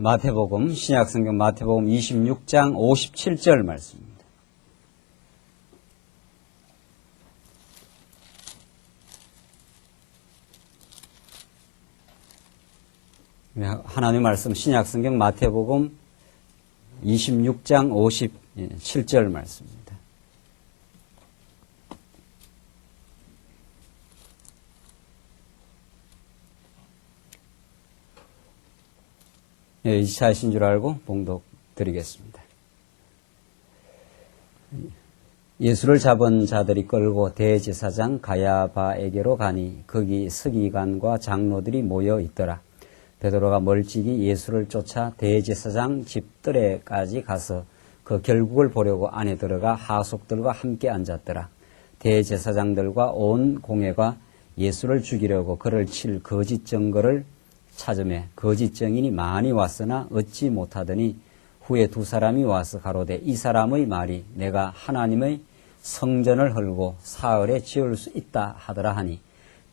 마태복음, 신약성경 마태복음 26장 57절 말씀입니다. 하나님 말씀 신약성경 마태복음 26장 57절 말씀입니다. 이사이신 줄 알고 봉독 드리겠습니다. 예수를 잡은 자들이 끌고 대제사장 가야바에게로 가니 거기 서기관과 장로들이 모여 있더라. 베드로가 멀찍이 예수를 쫓아 대제사장 집들에까지 가서 그 결국을 보려고 안에 들어가 하속들과 함께 앉았더라. 대제사장들과 온 공회가 예수를 죽이려고 그를 칠 거짓 증거를 찾으매 거짓 증인이 많이 왔으나 얻지 못하더니 후에 두 사람이 와서 가로되 이 사람의 말이 내가 하나님의 성전을 헐고 사흘에 지을 수 있다 하더라 하니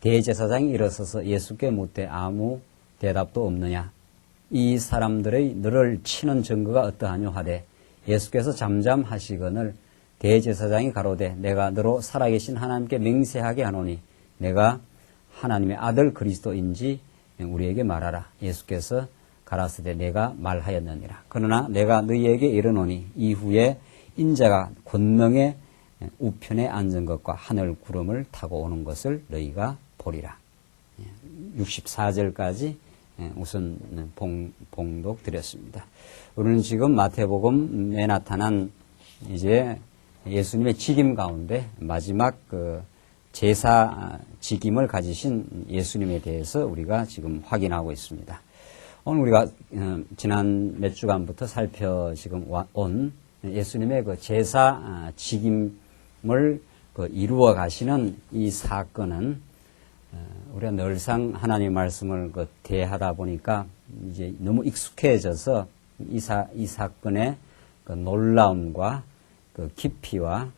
대제사장이 일어서서 예수께 묻되 아무 대답도 없느냐. 이 사람들의 너를 치는 증거가 어떠하뇨 하되 예수께서 잠잠하시거늘 대제사장이 가로되 내가 너로 살아계신 하나님께 맹세하게 하노니 내가 하나님의 아들 그리스도인지 우리에게 말하라. 예수께서 가라사대 내가 말하였느니라. 그러나 내가 너희에게 이르노니 이후에 인자가 권능의 우편에 앉은 것과 하늘 구름을 타고 오는 것을 너희가 보리라. 64절까지 우선 봉독 드렸습니다. 우리는 지금 마태복음에 나타난 이제 예수님의 직임 가운데 마지막 그 제사 직임을 가지신 예수님에 대해서 우리가 지금 확인하고 있습니다. 오늘 우리가 지난 몇 주간부터 살펴 지금 온 예수님의 그 제사 직임을 이루어 가시는 이 사건은 우리가 늘상 하나님의 말씀을 대하다 보니까 이제 너무 익숙해져서 이 사건의 그 놀라움과 그 깊이와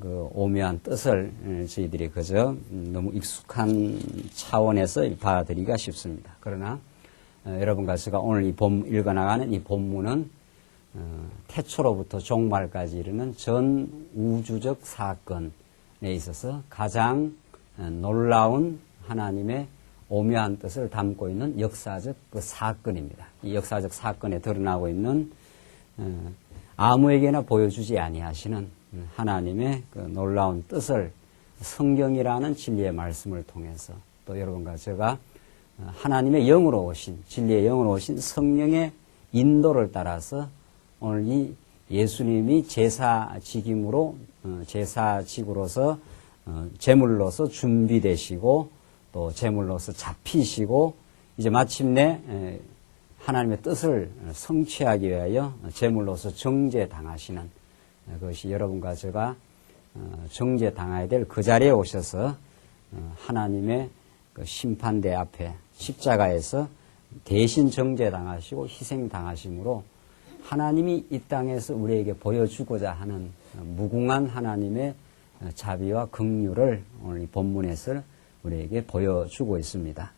그 오묘한 뜻을 저희들이 그저 너무 익숙한 차원에서 받아들이기가 쉽습니다. 그러나 여러분과 제가 오늘 읽어나가는 이 본문은 태초로부터 종말까지 이르는 전 우주적 사건에 있어서 가장 놀라운 하나님의 오묘한 뜻을 담고 있는 역사적 그 사건입니다. 이 역사적 사건에 드러나고 있는 아무에게나 보여주지 아니하시는 하나님의 그 놀라운 뜻을 성경이라는 진리의 말씀을 통해서 또 여러분과 제가 하나님의 영으로 오신 진리의 영으로 오신 성령의 인도를 따라서 오늘 이 예수님이 제사직임으로 제사직으로서 제물로서 준비되시고 또 제물로서 잡히시고 이제 마침내 하나님의 뜻을 성취하기 위하여 제물로서 정죄당하시는 그것이 여러분과 제가 정죄당해야 될 그 자리에 오셔서 하나님의 그 심판대 앞에 십자가에서 대신 정죄당하시고 희생당하심으로 하나님이 이 땅에서 우리에게 보여주고자 하는 무궁한 하나님의 자비와 긍휼을 오늘 이 본문에서 우리에게 보여주고 있습니다.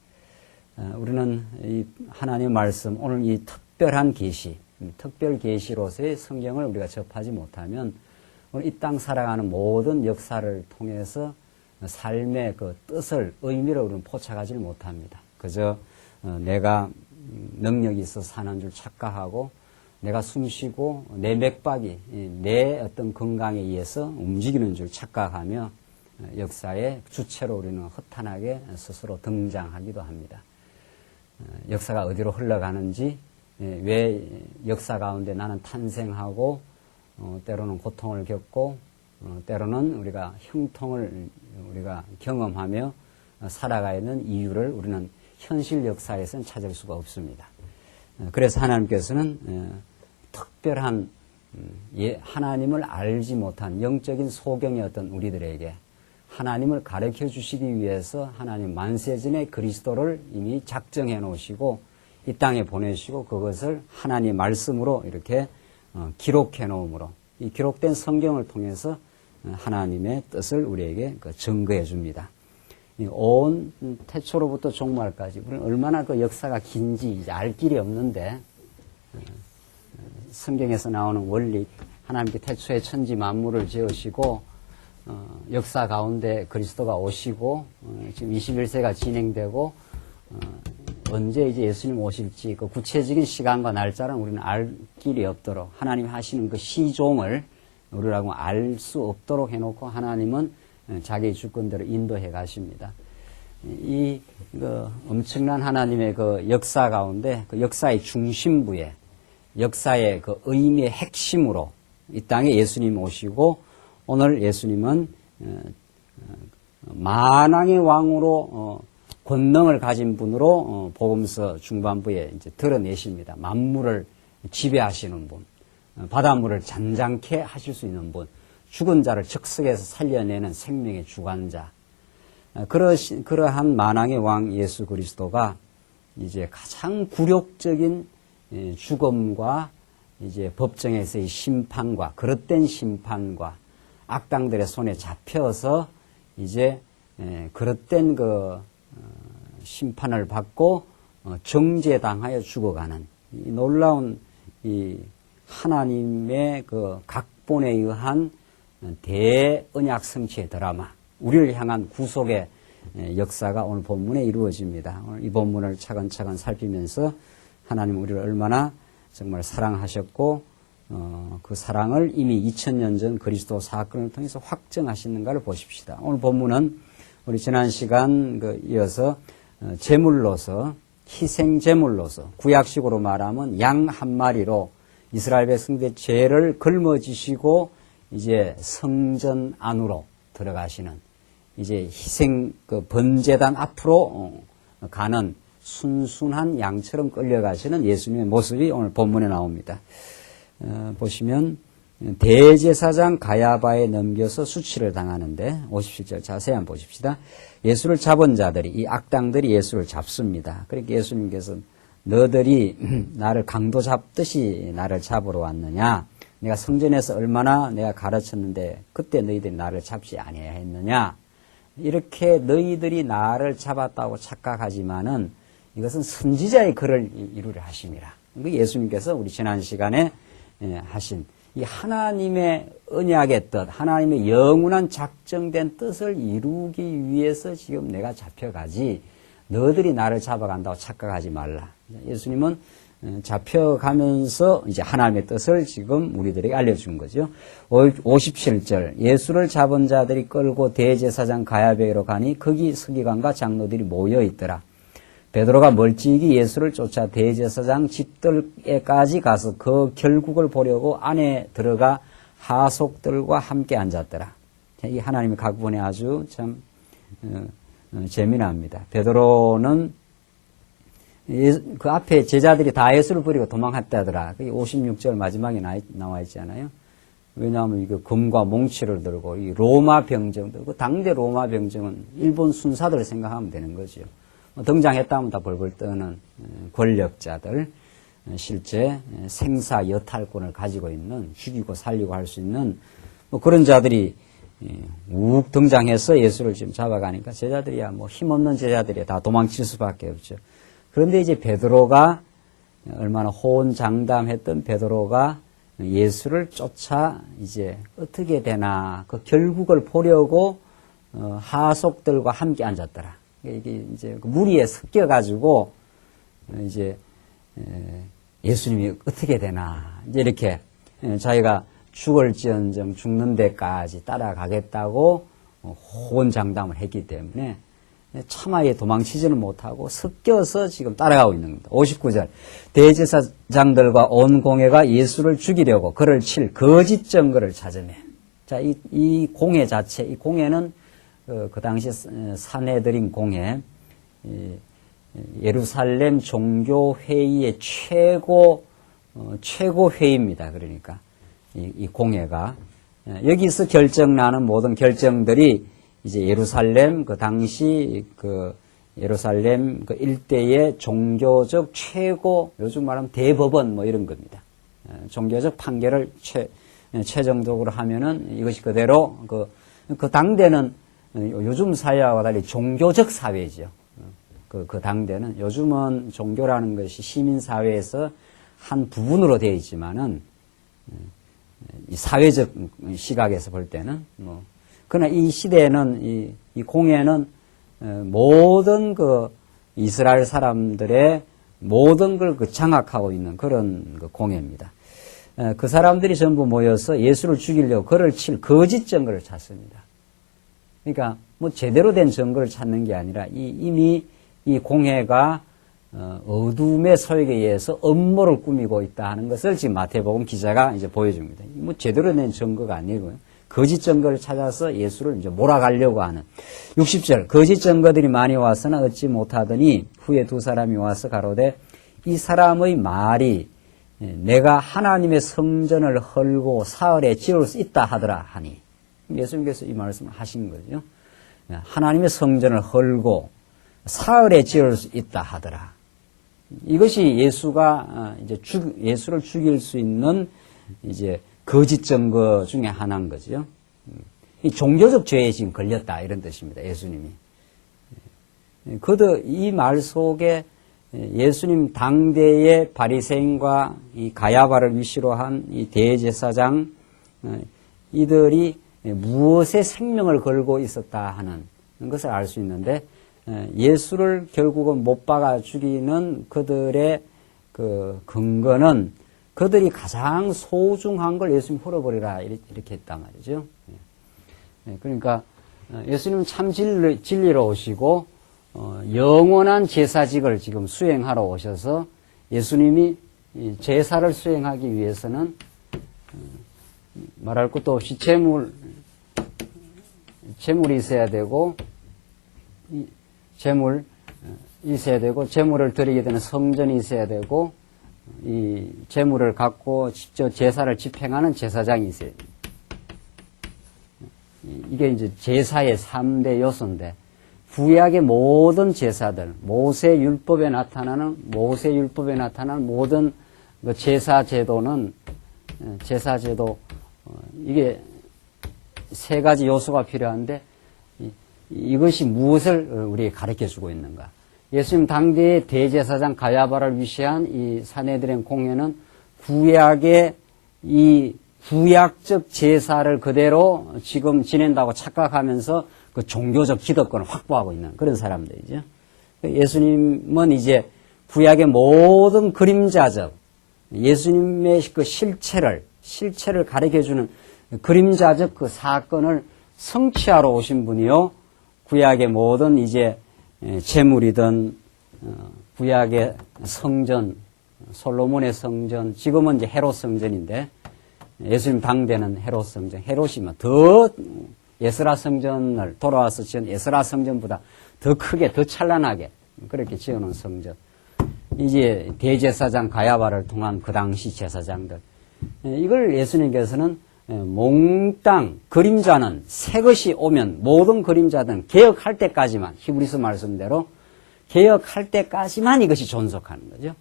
우리는 이 하나님의 말씀, 오늘 이 특별한 계시, 특별 계시로서의 성경을 우리가 접하지 못하면 오늘 이 땅 살아가는 모든 역사를 통해서 삶의 그 뜻을, 의미를 우리는 포착하지 못합니다. 그저 내가 능력이 있어 사는 줄 착각하고 내가 숨쉬고 내 맥박이 내 어떤 건강에 의해서 움직이는 줄 착각하며 역사의 주체로 우리는 허탄하게 스스로 등장하기도 합니다. 역사가 어디로 흘러가는지 왜 역사 가운데 나는 탄생하고 때로는 고통을 겪고 때로는 우리가 형통을 우리가 경험하며 살아가야 하는 이유를 우리는 현실 역사에서는 찾을 수가 없습니다. 그래서 하나님께서는 특별한 하나님을 알지 못한 영적인 소경이었던 우리들에게 하나님을 가르쳐 주시기 위해서 하나님 만세전에 그리스도를 이미 작정해 놓으시고 이 땅에 보내시고 그것을 하나님의 말씀으로 이렇게 기록해 놓음으로 이 기록된 성경을 통해서 하나님의 뜻을 우리에게 증거해 줍니다. 온 태초로부터 종말까지 우리는 얼마나 그 역사가 긴지 이제 알 길이 없는데 성경에서 나오는 원리, 하나님께 태초에 천지 만물을 지으시고 역사 가운데 그리스도가 오시고 지금 21세가 진행되고 언제 이제 예수님 오실지 그 구체적인 시간과 날짜는 우리는 알 길이 없도록 하나님이 하시는 그 시종을 우리라고 알 수 없도록 해놓고 하나님은 자기의 주권대로 인도해 가십니다. 이 엄청난 하나님의 그 역사 가운데 그 역사의 중심부에 역사의 그 의미의 핵심으로 이 땅에 예수님 오시고 오늘 예수님은 만왕의 왕으로 권능을 가진 분으로 복음서 중반부에 이제 드러내십니다. 만물을 지배하시는 분, 바닷물을 잔잔케 하실 수 있는 분, 죽은 자를 적석에서 살려내는 생명의 주관자. 그러한 만왕의 왕 예수 그리스도가 이제 가장 굴욕적인 죽음과 이제 법정에서의 심판과 그릇된 심판과 악당들의 손에 잡혀서 이제 그릇된 그 심판을 받고 정죄당하여 죽어가는 이 놀라운 이 하나님의 그 각본에 의한 대언약 성취의 드라마, 우리를 향한 구속의 역사가 오늘 본문에 이루어집니다. 오늘 이 본문을 차근차근 살피면서 하나님 우리를 얼마나 정말 사랑하셨고 그 사랑을 이미 2000년 전 그리스도 사건을 통해서 확증하시는가를 보십시다. 오늘 본문은 우리 지난 시간 이어서 제물로서 희생 제물로서 구약식으로 말하면 양 한 마리로 이스라엘 백성들의 죄를 걸머지시고 이제 성전 안으로 들어가시는 이제 희생 그 번제단 앞으로 가는 순순한 양처럼 끌려가시는 예수님의 모습이 오늘 본문에 나옵니다. 보시면 대제사장 가야바에 넘겨서 수치를 당하는데 57절 자세히 한번 보십시다. 예수를 잡은 자들이 이 악당들이 예수를 잡습니다. 그러니까 예수님께서 너들이 나를 강도 잡듯이 나를 잡으러 왔느냐? 내가 성전에서 얼마나 내가 가르쳤는데 그때 너희들이 나를 잡지 아니했느냐? 이렇게 너희들이 나를 잡았다고 착각하지만은 이것은 선지자의 글을 이루려 하심이라. 예수님께서 우리 지난 시간에 하신 이 하나님의 언약의 뜻, 하나님의 영원한 작정된 뜻을 이루기 위해서 지금 내가 잡혀가지 너희들이 나를 잡아간다고 착각하지 말라. 예수님은 잡혀가면서 이제 하나님의 뜻을 지금 우리들에게 알려준 거죠. 57절 예수를 잡은 자들이 끌고 대제사장 가야베로 가니 거기 서기관과 장로들이 모여 있더라. 베드로가 멀찍이 예수를 쫓아 대제사장 집들에까지 가서 그 결국을 보려고 안에 들어가 하속들과 함께 앉았더라. 이 하나님의 각본이 아주 참 재미납니다. 베드로는 그 앞에 제자들이 다 예수를 버리고 도망갔다더라. 그게 56절 마지막에 나와 있잖아요. 왜냐하면 이거 금과 몽치를 들고 이 로마 병정들, 그 당대 로마 병정은 일본 순사들을 생각하면 되는 거죠. 등장했다면 다 벌벌 떠는 권력자들, 실제 생사 여탈권을 가지고 있는 죽이고 살리고 할 수 있는 뭐 그런 자들이 욱 등장해서 예수를 지금 잡아가니까 제자들이야 뭐 힘없는 제자들이 다 도망칠 수밖에 없죠. 그런데 이제 베드로가 얼마나 호언장담했던 베드로가 예수를 쫓아 이제 어떻게 되나 그 결국을 보려고 하속들과 함께 앉았더라. 이게 이제 무리에 섞여가지고 이제 예수님이 어떻게 되나 이제 이렇게 자기가 죽을지언정 죽는 데까지 따라가겠다고 호언장담을 했기 때문에 차마에 도망치지는 못하고 섞여서 지금 따라가고 있는 겁니다. 59절 대제사장들과 온 공회가 예수를 죽이려고 그를 칠 거짓 증거를 찾으며 자, 이 공회 자체 이 공회는 그 당시 산헤드린 공회 예루살렘 종교회의의 최고 회의입니다. 그러니까 이 공회가 여기서 결정나는 모든 결정들이 이제 예루살렘 그 당시 그 예루살렘 그 일대의 종교적 최고 요즘 말하면 대법원 뭐 이런 겁니다. 종교적 판결을 최종적으로 하면은 이것이 그대로 그 당대는 요즘 사회와 달리 종교적 사회죠. 그 당대는 요즘은 종교라는 것이 시민사회에서 한 부분으로 되어 있지만은 이 사회적 시각에서 볼 때는 뭐 그러나 이 시대에는 이 공예는 모든 그 이스라엘 사람들의 모든 걸 그 장악하고 있는 그런 그 공예입니다. 그 사람들이 전부 모여서 예수를 죽이려고 그를 칠 거짓 증거를 찾습니다. 그러니까 뭐 제대로 된 증거를 찾는 게 아니라 이미 이 공예가 어둠의 소욕에 의해서 음모를 꾸미고 있다 하는 것을 지금 마태복음 기자가 이제 보여줍니다. 뭐 제대로 된 증거가 아니고요. 거짓 증거를 찾아서 예수를 이제 몰아가려고 하는. 60절, 거짓 증거들이 많이 와서는 얻지 못하더니 후에 두 사람이 와서 가로되 이 사람의 말이 내가 하나님의 성전을 헐고 사흘에 지을 수 있다 하더라 하니. 예수님께서 이 말씀을 하신 거죠. 하나님의 성전을 헐고 사흘에 지을 수 있다 하더라. 이것이 예수가 이제 예수를 죽일 수 있는 이제 거짓 증거 중에 하나인 거죠. 이 종교적 죄에 지금 걸렸다 이런 뜻입니다. 예수님이. 그도 이 말 속에 예수님 당대의 바리새인과 이 가야바를 위시로 한 이 대제사장 이들이 무엇에 생명을 걸고 있었다 하는 것을 알 수 있는데 예수를 결국은 못 박아 죽이는 그들의 그 근거는 그들이 가장 소중한 걸 예수님 풀어버리라 이렇게 했단 말이죠. 그러니까 예수님은 참 진리로 오시고 영원한 제사직을 지금 수행하러 오셔서 예수님이 제사를 수행하기 위해서는 말할 것도 없이 재물이 있어야 되고 재물이 있어야 되고 재물을 드리게 되는 성전이 있어야 되고 이 재물을 갖고 직접 제사를 집행하는 제사장이 있어요. 이게 이제 제사의 3대 요소인데 구약의 모든 제사들, 모세율법에 나타나는 모든 그 제사제도는 제사제도 이게 세 가지 요소가 필요한데 이것이 무엇을 우리에게 가르쳐주고 있는가? 예수님 당대의 대제사장 가야바를 위시한 이 산헤드린 공회는 구약의 이 구약적 제사를 그대로 지금 지낸다고 착각하면서 그 종교적 기득권을 확보하고 있는 그런 사람들이죠. 예수님은 이제 구약의 모든 그림자적 예수님의 그 실체를 가르쳐주는 그림자적 그 사건을 성취하러 오신 분이요. 구약의 모든 이제 재물이든 구약의 성전, 솔로몬의 성전, 지금은 이제 헤롯 성전인데 예수님 당대는 헤롯 성전, 헤롯이면 더 에스라 성전을 돌아와서 지은 에스라 성전보다 더 크게, 더 찬란하게 그렇게 지어놓은 성전. 이제 대제사장 가야바를 통한 그 당시 제사장들. 이걸 예수님께서는 몽땅 그림자는 새 것이 오면 모든 그림자들은 개혁할 때까지만 히브리서 말씀대로 개혁할 때까지만 이것이 존속하는 거죠.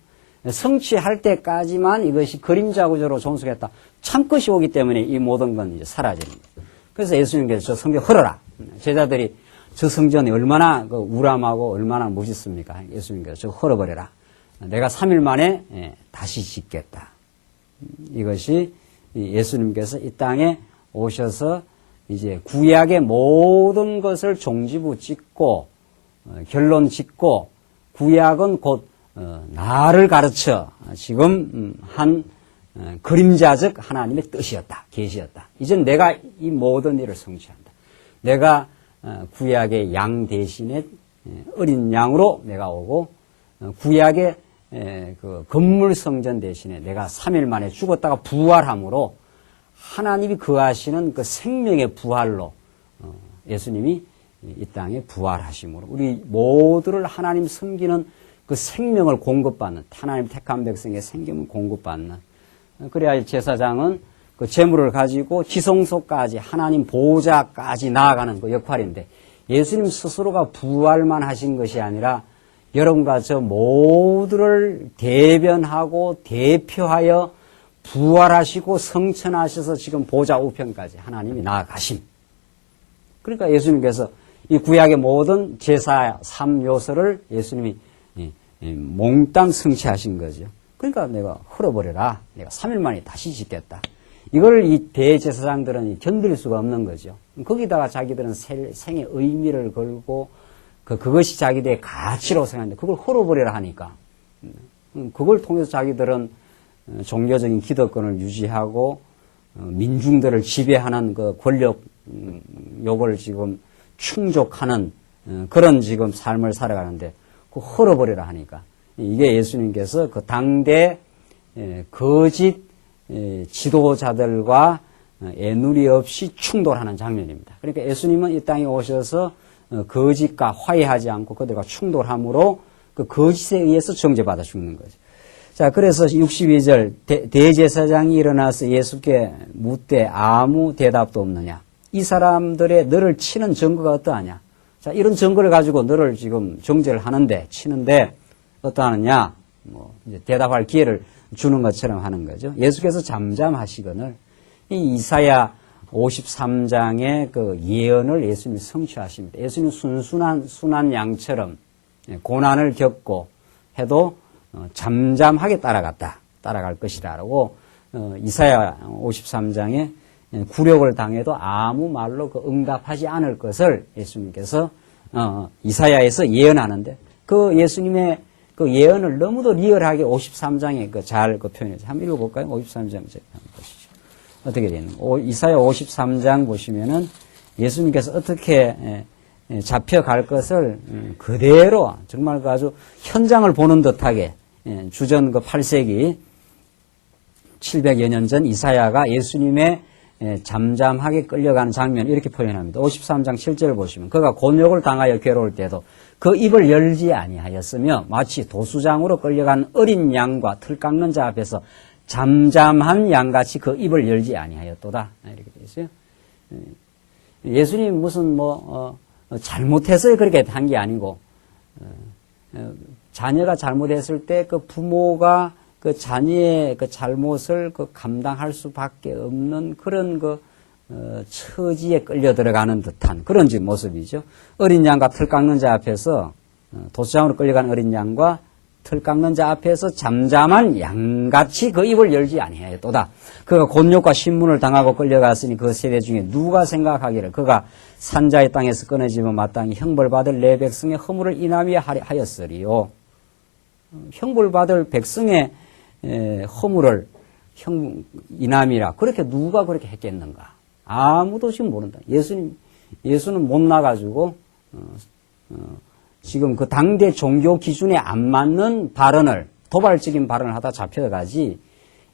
성취할 때까지만 이것이 그림자 구조로 존속했다. 참것이 오기 때문에 이 모든 건 이제 사라지는 거예요. 그래서 예수님께서 저 성전 헐어라. 제자들이 저 성전이 얼마나 그 우람하고 얼마나 멋있습니까? 예수님께서 저 헐어버려라. 내가 3일 만에 다시 짓겠다. 이것이 예수님께서 이 땅에 오셔서 이제 구약의 모든 것을 종지부 짓고 결론 짓고 구약은 곧 나를 가르쳐 지금 한 그림자적 하나님의 뜻이었다. 계시였다. 이젠 내가 이 모든 일을 성취한다. 내가 구약의 양 대신에 어린 양으로 내가 오고 구약의 그 건물 성전 대신에 내가 3일 만에 죽었다가 부활함으로 하나님이 거하시는 그 생명의 부활로 예수님이 이 땅에 부활하심으로 우리 모두를 하나님 섬기는 그 생명을 공급받는 하나님 택한 백성의 생명을 공급받는 그래야 제사장은 그 재물을 가지고 지성소까지 하나님 보호자까지 나아가는 그 역할인데 예수님 스스로가 부활만 하신 것이 아니라 여러분과 저 모두를 대변하고 대표하여 부활하시고 성천하셔서 지금 보좌 우편까지 하나님이 나아가심. 그러니까 예수님께서 이 구약의 모든 제사 3요소를 예수님이 몽땅 성취하신 거죠. 그러니까 내가 헐어버려라. 내가 3일 만에 다시 짓겠다. 이걸 이 대제사장들은 견딜 수가 없는 거죠. 거기다가 자기들은 생의 의미를 걸고 그것이 자기들의 가치로 생각하는데 그걸 헐어버려라 하니까 그걸 통해서 자기들은 종교적인 기득권을 유지하고 민중들을 지배하는 그 권력 욕을 지금 충족하는 그런 지금 삶을 살아가는데 그 헐어버리라 하니까 이게 예수님께서 그 당대 거짓 지도자들과 애누리 없이 충돌하는 장면입니다. 그러니까 예수님은 이 땅에 오셔서 거짓과 화해하지 않고 그들과 충돌함으로 그 거짓에 의해서 정죄받아 죽는 거죠. 자, 그래서 62절 대제사장이 일어나서 예수께 묻되 아무 대답도 없느냐. 이 사람들의 너를 치는 증거가 어떠하냐. 자, 이런 증거를 가지고 너를 지금 정죄를 하는데 치는데 어떠하느냐. 뭐 이제 대답할 기회를 주는 것처럼 하는 거죠. 예수께서 잠잠하시거늘 이 이사야 53장의 그 예언을 예수님이 성취하십니다. 예수님은 순한 양처럼 고난을 겪고 해도 잠잠하게 따라갈 것이라고 이사야 53장에 굴욕을 당해도 아무 말로 그 응답하지 않을 것을 예수님께서 이사야에서 예언하는데 그 예수님의 그 예언을 너무도 리얼하게 53장에 잘 표현해서 한번 읽어볼까요? 53장 한번 보시죠. 어떻게 되는 이사야 53장 보시면은 예수님께서 어떻게 잡혀갈 것을 그대로 정말 아주 현장을 보는 듯하게 주전 그 8세기 700여 년 전 이사야가 예수님의 잠잠하게 끌려가는 장면 이렇게 표현합니다. 53장 7절을 보시면 그가 곤욕을 당하여 괴로울 때도 그 입을 열지 아니하였으며 마치 도수장으로 끌려간 어린 양과 틀 깎는 자 앞에서 잠잠한 양같이 그 입을 열지 아니하였도다. 이렇게 되어 있어요. 예수님 무슨 잘못해서 그렇게 한 게 아니고 자녀가 잘못했을 때 그 부모가 그 자녀의 그 잘못을 그 감당할 수밖에 없는 그런 처지에 끌려 들어가는 듯한 그런 모습이죠. 어린 양과 틀 깎는 자 앞에서 도수장으로 끌려간 어린 양과 틀 깎는 자 앞에서 잠잠한 양같이 그 입을 열지 아니하였도다. 그가 곤욕과 신문을 당하고 끌려갔으니 그 세대 중에 누가 생각하기를 그가 산자의 땅에서 끊어지면 마땅히 형벌받을 내 백성의 허물을 인하여 하였으리요. 형벌받을 백성의 허물을 인함이라 그렇게 누가 그렇게 했겠는가? 아무도 지금 모른다. 예수는 못 나가지고 지금 그 당대 종교 기준에 안 맞는 발언을 도발적인 발언을 하다 잡혀가지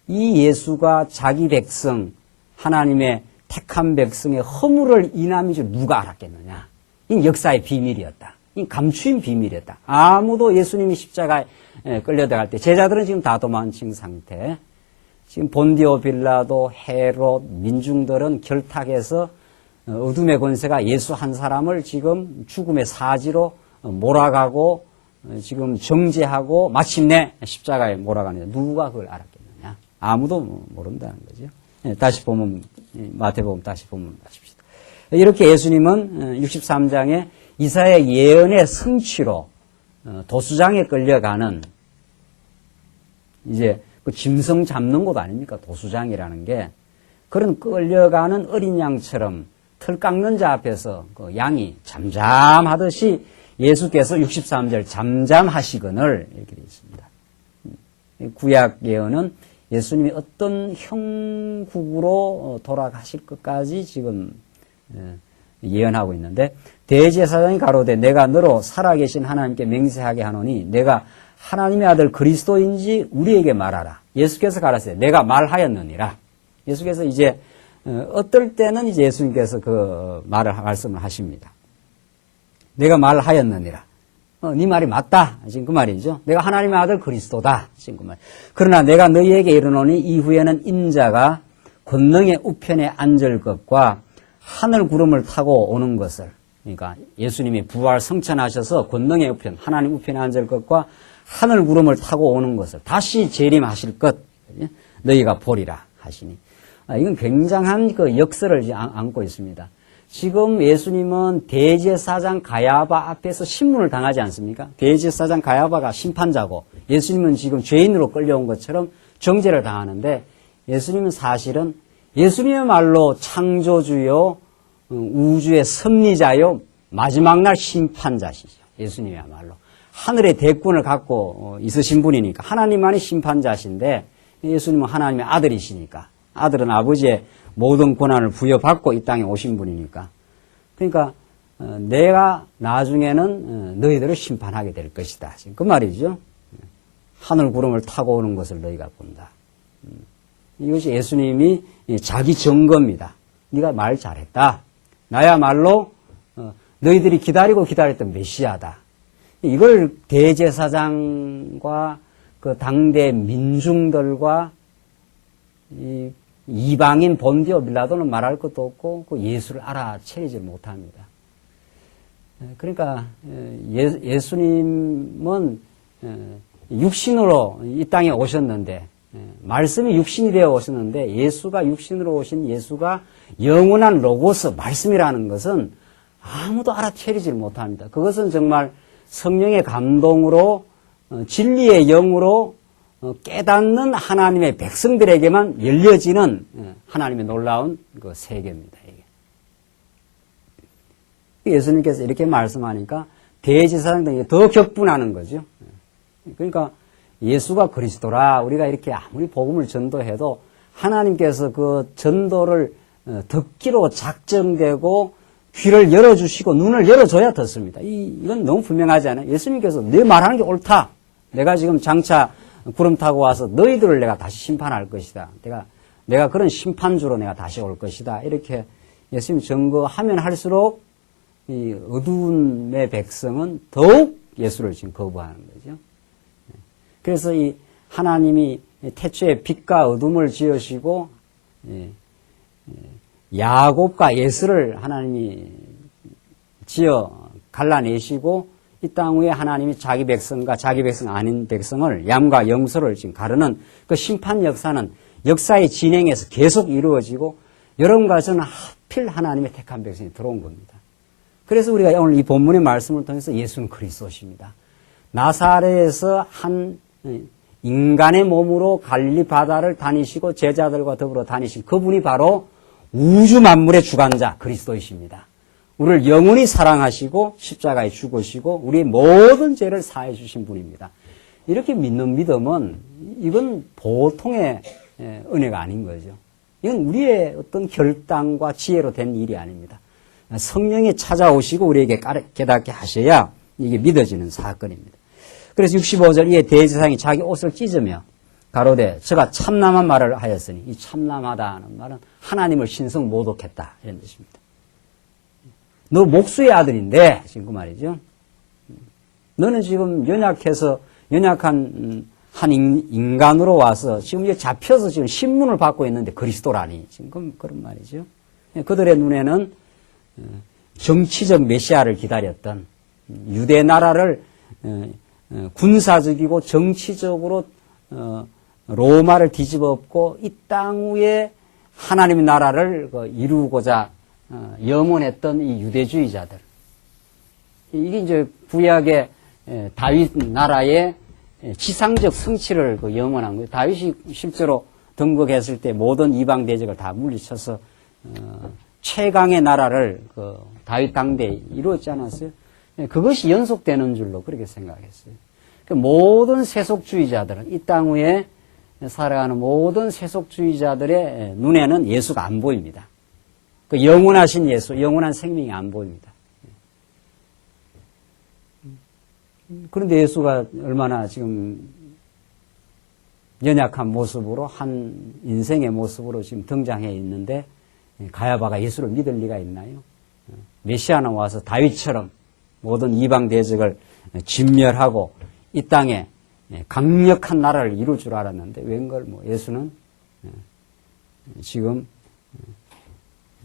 이 예수가 자기 백성 하나님의 택한 백성의 허물을 인함인 줄 누가 알았겠느냐? 이 역사의 비밀이었다. 이 감추인 비밀이었다. 아무도 예수님이 십자가에 끌려들어갈 때 제자들은 지금 다 도망친 상태. 지금 본디오 빌라도 헤롯 민중들은 결탁해서 어둠의 권세가 예수 한 사람을 지금 죽음의 사지로 몰아가고 지금 정죄하고 마침내 십자가에 몰아가는데 누가 그걸 알았겠느냐? 아무도 모른다는 거죠. 다시 보면 마태복음 다시 보면 하십시다. 이렇게 예수님은 63장에 이사야의 예언의 성취로 도수장에 끌려가는 이제 그 짐승 잡는 곳 아닙니까? 도수장이라는 게 그런 끌려가는 어린 양처럼 틀 깎는 자 앞에서 그 양이 잠잠하듯이 예수께서 63절 잠잠하시거늘 이렇게 되어 있습니다. 구약 예언은 예수님이 어떤 형국으로 돌아가실 것까지 지금 예언하고 있는데 대제사장이 가로되 내가 너로 살아계신 하나님께 맹세하게 하노니 내가 하나님의 아들 그리스도인지 우리에게 말하라. 예수께서 가라사대 내가 말하였느니라. 예수께서 이제 어떨 때는 이제 예수님께서 그 말씀을 하십니다. 내가 말하였느니라. 네 말이 맞다. 지금 그 말이죠. 내가 하나님의 아들 그리스도다. 지금 그 말. 그러나 내가 너희에게 이르노니 이후에는 인자가 권능의 우편에 앉을 것과 하늘 구름을 타고 오는 것을 그러니까 예수님이 부활 성천하셔서 권능의 우편 하나님 우편에 앉을 것과 하늘 구름을 타고 오는 것을 다시 재림하실 것 너희가 보리라 하시니 이건 굉장한 그 역설을 안고 있습니다. 지금 예수님은 대제사장 가야바 앞에서 신문을 당하지 않습니까? 대제사장 가야바가 심판자고 예수님은 지금 죄인으로 끌려온 것처럼 정죄를 당하는데 예수님은 사실은 예수님의말로 창조주요 우주의 섭리자요 마지막 날 심판자시죠. 예수님이야말로 하늘의 대권을 갖고 있으신 분이니까 하나님만이 심판자신데 예수님은 하나님의 아들이시니까 아들은 아버지의 모든 권한을 부여받고 이 땅에 오신 분이니까 그러니까 내가 나중에는 너희들을 심판하게 될 것이다. 지금 그 말이죠. 하늘 구름을 타고 오는 것을 너희가 본다. 이것이 예수님이 자기 증거입니다. 네가 말 잘했다. 나야말로 너희들이 기다리고 기다렸던 메시아다. 이걸 대제사장과 그 당대 민중들과 이방인 본디오 빌라도는 말할 것도 없고 그 예수를 알아채리지 못합니다. 그러니까 예수님은 육신으로 이 땅에 오셨는데 말씀이 육신이 되어 오셨는데 예수가 육신으로 오신 예수가 영원한 로고스 말씀이라는 것은 아무도 알아채리지 못합니다. 그것은 정말 성령의 감동으로 진리의 영으로 깨닫는 하나님의 백성들에게만 열려지는 하나님의 놀라운 그 세계입니다. 예수님께서 이렇게 말씀하니까 대제사장들이 더 격분하는 거죠. 그러니까 예수가 그리스도라 우리가 이렇게 아무리 복음을 전도해도 하나님께서 그 전도를 듣기로 작정되고 귀를 열어주시고 눈을 열어줘야 듣습니다. 이건 너무 분명하지 않아요? 예수님께서 내 말하는 게 옳다. 내가 지금 장차 구름 타고 와서 너희들을 내가 다시 심판할 것이다. 내가 그런 심판주로 내가 다시 올 것이다. 이렇게 예수님 증거하면 할수록 이 어두움의 백성은 더욱 예수를 지금 거부하는 거죠. 그래서 이 하나님이 태초에 빛과 어둠을 지으시고 야곱과 에스를 하나님이 지어 갈라내시고 이 땅 위에 하나님이 자기 백성과 자기 백성 아닌 백성을 양과 염소를 지금 가르는 그 심판 역사는 역사의 진행에서 계속 이루어지고 여러분과 저는 하필 하나님의 택한 백성이 들어온 겁니다. 그래서 우리가 오늘 이 본문의 말씀을 통해서 예수는 그리스도십니다. 나사렛에서 한 인간의 몸으로 갈릴리 바다를 다니시고 제자들과 더불어 다니신 그분이 바로 우주 만물의 주관자 그리스도이십니다. 우리를 영원히 사랑하시고 십자가에 죽으시고 우리의 모든 죄를 사해 주신 분입니다. 이렇게 믿는 믿음은 이건 보통의 은혜가 아닌 거죠. 이건 우리의 어떤 결단과 지혜로 된 일이 아닙니다. 성령이 찾아오시고 우리에게 깨닫게 하셔야 이게 믿어지는 사건입니다. 그래서 65절 이에 대제사장이 자기 옷을 찢으며 가로되 저가 참남한 말을 하였으니 이 참남하다는 말은 하나님을 신성 모독했다 이런 뜻입니다. 너 목수의 아들인데 지금 그 말이죠. 너는 지금 연약한 한 인간으로 와서 지금 이제 잡혀서 지금 신문을 받고 있는데 그리스도라니 지금 그런 말이죠. 그들의 눈에는 정치적 메시아를 기다렸던 유대 나라를 군사적이고 정치적으로 로마를 뒤집어엎고 이 땅 위에 하나님의 나라를 이루고자 염원했던 이 유대주의자들. 이게 이제 구약의 다윗 나라의 지상적 성취를 염원한 거예요. 다윗이 실제로 등극했을 때 모든 이방 대적을 다 물리쳐서 최강의 나라를 다윗 당대에 이루었지 않았어요? 그것이 연속되는 줄로 그렇게 생각했어요. 모든 세속주의자들은 이 땅 위에 살아가는 모든 세속주의자들의 눈에는 예수가 안 보입니다. 그 영원하신 예수, 영원한 생명이 안 보입니다. 그런데 예수가 얼마나 지금 연약한 모습으로 한 인생의 모습으로 지금 등장해 있는데 가야바가 예수를 믿을 리가 있나요? 메시아는 와서 다윗처럼 모든 이방 대적을 진멸하고 이 땅에 강력한 나라를 이룰 줄 알았는데 웬걸 예수는 지금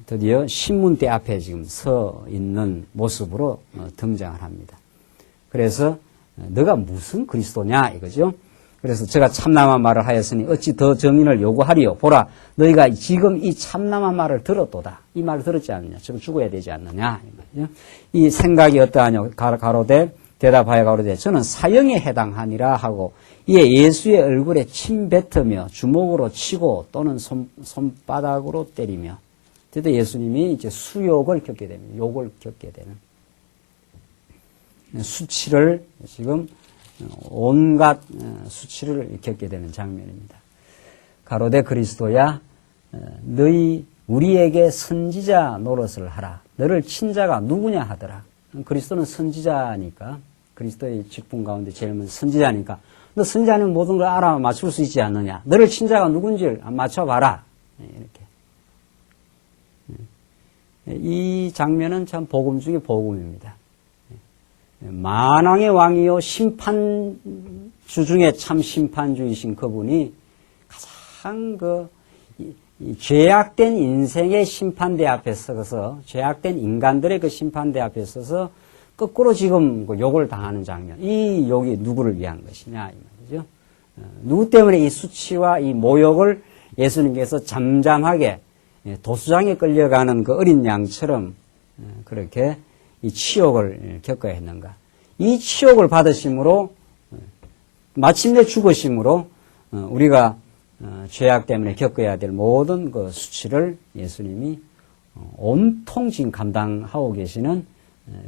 드디어 신문대 앞에 지금 서 있는 모습으로 등장을 합니다. 그래서 너가 무슨 그리스도냐 이거죠. 그래서 제가 참남한 말을 하였으니 어찌 더 정인을 요구하리요. 보라, 너희가 지금 이 참남한 말을 들었도다. 이 말을 들었지 않느냐. 지금 죽어야 되지 않느냐. 이 생각이 어떠하냐. 가로되 대답하여 가로되 저는 사형에 해당하니라 하고 이에 예수의 얼굴에 침 뱉으며 주먹으로 치고 또는 손바닥으로 때리며 그때 예수님이 이제 수욕을 겪게 됩니다. 욕을 겪게 되는 수치를 지금 온갖 수치를 겪게 되는 장면입니다. 가로되 그리스도야 너희 우리에게 선지자 노릇을 하라. 너를 친 자가 누구냐 하더라. 그리스도는 선지자니까 그리스도의 직분 가운데 제일 먼저 선지자니까 너 선지자는 모든 걸 알아 맞출 수 있지 않느냐. 너를 친 자가 누군지를 맞춰봐라. 이렇게. 이 장면은 참 복음 중에 복음입니다. 만왕의 왕이요 심판주 중에 참 심판주이신 그분이 가장 이 죄악된 인생의 심판대 앞에 서서 죄악된 인간들의 그 심판대 앞에 서서 거꾸로 지금 그 욕을 당하는 장면. 이 욕이 누구를 위한 것이냐 이 말이죠. 누구 때문에 이 수치와 이 모욕을 예수님께서 잠잠하게 도수장에 끌려가는 그 어린 양처럼 그렇게 이 치욕을 겪어야 했는가. 이 치욕을 받으심으로 마침내 죽으심으로 우리가 죄악 때문에 겪어야 될 모든 그 수치를 예수님이 온통 지금 감당하고 계시는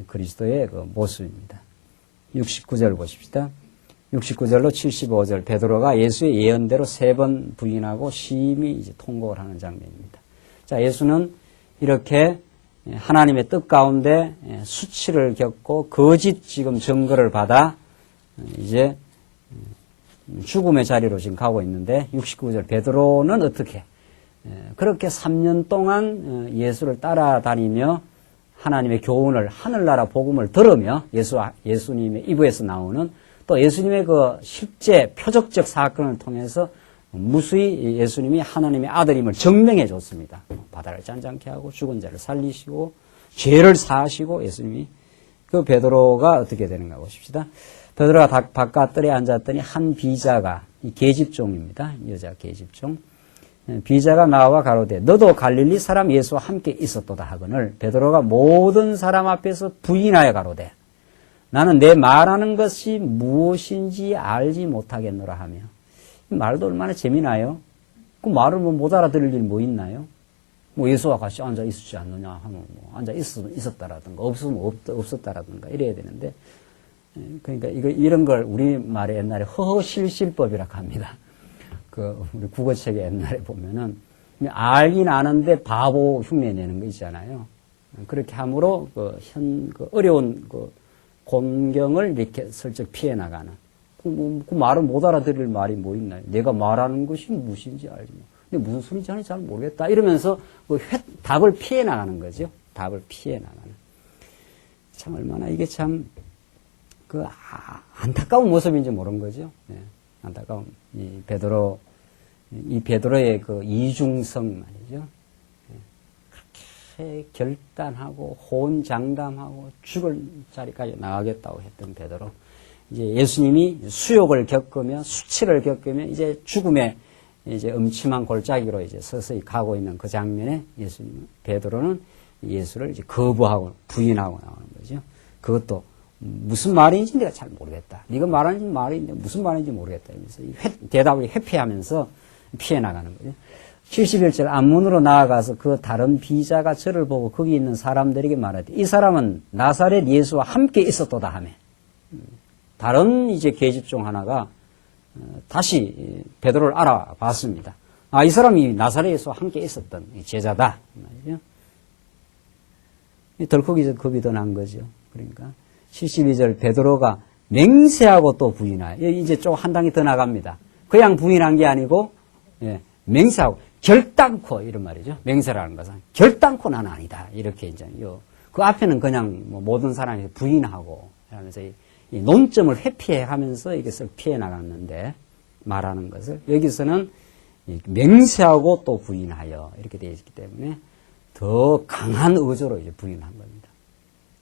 그리스도의 그 모습입니다. 69절 보십시다. 69절로 75절 베드로가 예수의 예언대로 3번 부인하고 심히 이제 통곡을 하는 장면입니다. 자, 예수는 이렇게 하나님의 뜻 가운데 수치를 겪고 거짓 지금 증거를 받아 이제 죽음의 자리로 지금 가고 있는데 69절 베드로는 어떻게 그렇게 3년 동안 예수를 따라다니며 하나님의 교훈을 하늘나라 복음을 들으며 예수님의 입에서 나오는 또 예수님의 그 실제 표적적 사건을 통해서 무수히 예수님이 하나님의 아들임을 증명해 줬습니다. 바다를 잔잔케 하고 죽은 자를 살리시고 죄를 사하시고 예수님이 그 베드로가 어떻게 되는가 보십시다. 베드로가 바깥들에 앉았더니 한 비자가 이 계집종입니다. 여자 계집종. 비자가 나와 가로되 너도 갈릴리 사람 예수와 함께 있었도다 하거늘 베드로가 모든 사람 앞에서 부인하여 가로되 나는 내 말하는 것이 무엇인지 알지 못하겠노라 하며 말도 얼마나 재미나요? 그 말을 못 알아들을 일 뭐 있나요? 뭐 예수와 같이 앉아 있지 않느냐 하면 뭐 앉아 있었다라든가 없으면 없었다라든가 이래야 되는데 그러니까 이런 걸 우리 말에 옛날에 허허실실법이라고 합니다. 그 우리 국어책에 옛날에 보면은 알긴 아는데 바보 흉내 내는 거 있잖아요. 그렇게 함으로 그 어려운 그 곤경을 이렇게 슬쩍 피해 나가는. 그 말을 못 알아들을 말이 뭐 있나요? 내가 말하는 것이 무엇인지 알지 뭐. 근데 무슨 소리인지 하는지 잘 모르겠다. 이러면서 답을 피해 나가는 거죠. 답을 피해 나가는. 참 얼마나 이게 참 그 안타까운 모습인지 모르는 거죠. 네, 안타까운 이 베드로의 그 이중성 말이죠. 네, 그렇게 결단하고 호언장담하고 죽을 자리까지 나가겠다고 했던 베드로. 이제 예수님이 수욕을 겪으며 수치를 겪으며 이제 죽음의 이제 음침한 골짜기로 이제 서서히 가고 있는 그 장면에 베드로는 예수를 이제 거부하고 부인하고 나오는 거죠. 그것도 무슨 말인지 내가 잘 모르겠다. 네가 말하는 말인데 무슨 말인지 모르겠다. 이러면서 대답을 회피하면서 피해 나가는 거죠. 71절 앞문으로 나아가서 그 다른 비자가 저를 보고 거기 있는 사람들에게 말하되 이 사람은 나사렛 예수와 함께 있었도다 하며 다른 이제 계집종 하나가 다시 베드로를 알아봤습니다. 아, 이 사람이 나사렛 예수와 함께 있었던 제자다. 덜컥 이제 겁이 더 난 거죠. 그러니까 72절 베드로가 맹세하고 또 부인하여 이제 좀 한 단계 더 나갑니다. 그냥 부인한 게 아니고 맹세하고 결단코 이런 말이죠. 맹세라는 것은 결단코 나는 아니다. 이렇게 이제 그 앞에는 그냥 뭐 모든 사람이 부인하고 하면서 이 논점을 회피하면서 이것을 피해 나갔는데 말하는 것을 여기서는 맹세하고 또 부인하여 이렇게 되어 있기 때문에 더 강한 의조로 이제 부인한 겁니다.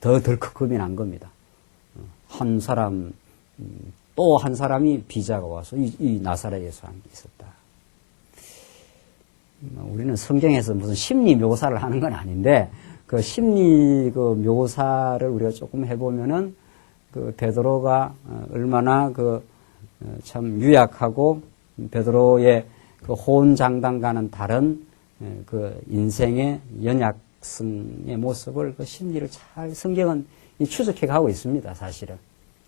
더 덜컥 겁이 난 겁니다. 한 사람 또 한 사람이 비자가 와서 이 나사렛 예수와 함께 있었다. 우리는 성경에서 무슨 심리 묘사를 하는 건 아닌데 그 심리 그 묘사를 우리가 조금 해보면은 그 베드로가 얼마나 그 참 유약하고 베드로의 그 호언장담과는 다른 그 인생의 연약성의 모습을 그 심리를 잘 성경은 추적해 가고 있습니다. 사실은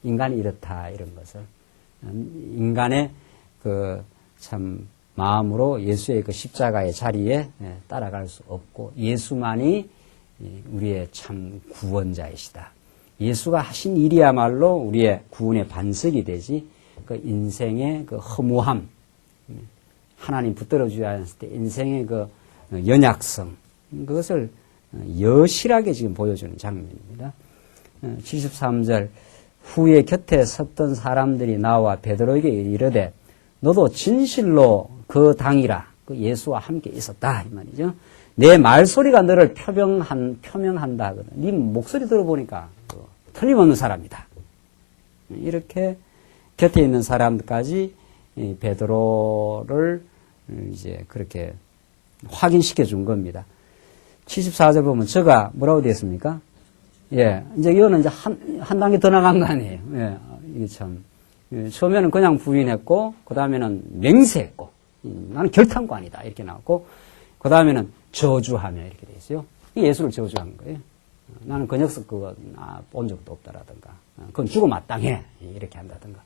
인간이 이렇다 이런 것을 인간의 그 참 마음으로 예수의 그 십자가의 자리에 따라갈 수 없고 예수만이 우리의 참 구원자이시다. 예수가 하신 일이야말로 우리의 구원의 반석이 되지 그 인생의 그 허무함, 하나님 붙들어 주지 않았을 때 인생의 그 연약성, 그것을 여실하게 지금 보여주는 장면입니다. 73절 후에 곁에 섰던 사람들이 나와 베드로에게 이르되 너도 진실로 그 당이라 그 예수와 함께 있었다 이 말이죠. 내 말소리가 너를 표명한다 하거든. 네 목소리 들어보니까 틀림없는 사람이다. 이렇게 곁에 있는 사람들까지 베드로를 이제 그렇게 확인시켜 준 겁니다. 74절 보면 저가 뭐라고 되어 있습니까? 예, 이제 이거는 이제 한 단계 더 나간 거 아니에요. 예, 이게 참. 예, 처음에는 그냥 부인했고, 그 다음에는 맹세했고, 나는 결탄관이다. 이렇게 나왔고, 그 다음에는 저주하며 이렇게 되어 있어요. 예수를 저주한 거예요. 나는 그 녀석 그거 본 적도 없다라든가, 그건 죽어 마땅해. 이렇게 한다든가.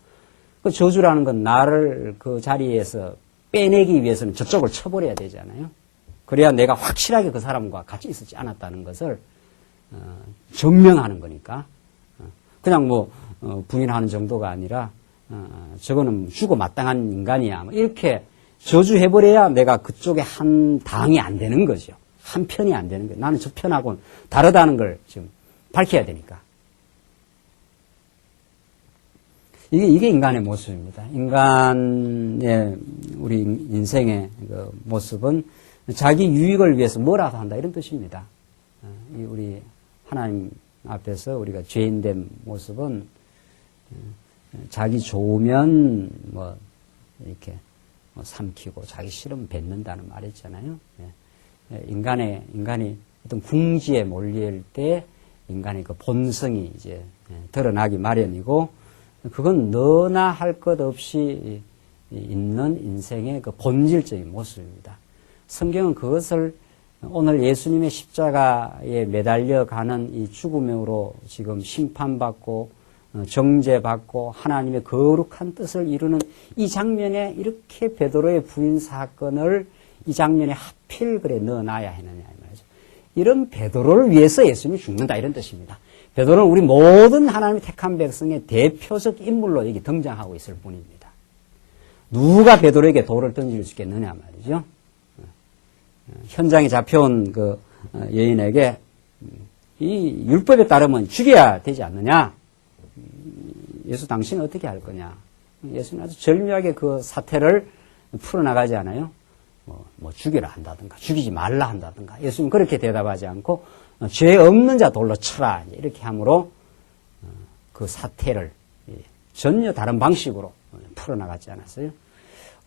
그 저주라는 건 나를 그 자리에서 빼내기 위해서는 저쪽을 쳐버려야 되잖아요. 그래야 내가 확실하게 그 사람과 같이 있었지 않았다는 것을 증명하는 거니까. 그냥 뭐 부인하는 정도가 아니라 저거는 죽어 마땅한 인간이야. 뭐 이렇게 저주해버려야 내가 그쪽에 한 당이 안 되는 거죠. 한 편이 안 되는 거예요. 나는 저 편하고는 다르다는 걸 지금 밝혀야 되니까. 이게 인간의 모습입니다. 인간의 우리 인생의 그 모습은 자기 유익을 위해서 뭐라도 한다 이런 뜻입니다. 우리 하나님 앞에서 우리가 죄인된 모습은 자기 좋으면 뭐 이렇게 삼키고 자기 싫으면 뱉는다는 말이 있잖아요. 인간이 어떤 궁지에 몰릴 때 인간의 그 본성이 이제 드러나기 마련이고 그건 너나 할 것 없이 있는 인생의 그 본질적인 모습입니다. 성경은 그것을 오늘 예수님의 십자가에 매달려 가는 이 죽음으로 지금 심판받고 정죄받고 하나님의 거룩한 뜻을 이루는 이 장면에 이렇게 베드로의 부인 사건을 이 장면에 하필 그래 넣어놔야 했느냐 이 말이죠. 이런 베드로를 위해서 예수님이 죽는다 이런 뜻입니다. 베드로는 우리 모든 하나님의 택한 백성의 대표적 인물로 여기 등장하고 있을 뿐입니다. 누가 베드로에게 돌을 던질 수 있겠느냐 말이죠. 현장에 잡혀온 그 여인에게 이 율법에 따르면 죽여야 되지 않느냐? 예수 당신은 어떻게 할 거냐? 예수는 아주 절묘하게 그 사태를 풀어나가지 않아요? 뭐 죽이라 한다든가 죽이지 말라 한다든가 예수는 그렇게 대답하지 않고 죄 없는 자 돌로 쳐라 이렇게 함으로 그 사태를 전혀 다른 방식으로 풀어나가지 않았어요.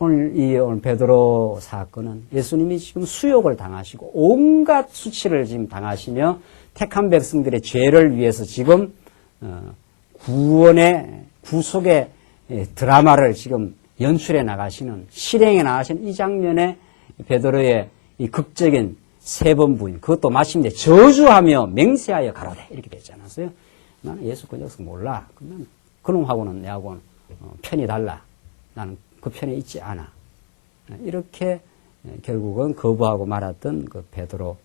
오늘 베드로 사건은 예수님이 지금 수욕을 당하시고 온갖 수치를 지금 당하시며 택한 백성들의 죄를 위해서 지금 구속의 드라마를 지금 연출해 나가시는 실행해 나가시는 이 장면에 베드로의 이 극적인 세 번 부인 그것도 마침내 저주하며 맹세하여 가로되 이렇게 되지 않았어요? 나는 예수 그 녀석 몰라. 그러면 그놈하고는 내하고는 편이 달라. 나는 그 편에 있지 않아. 이렇게 결국은 거부하고 말았던 그 베드로에게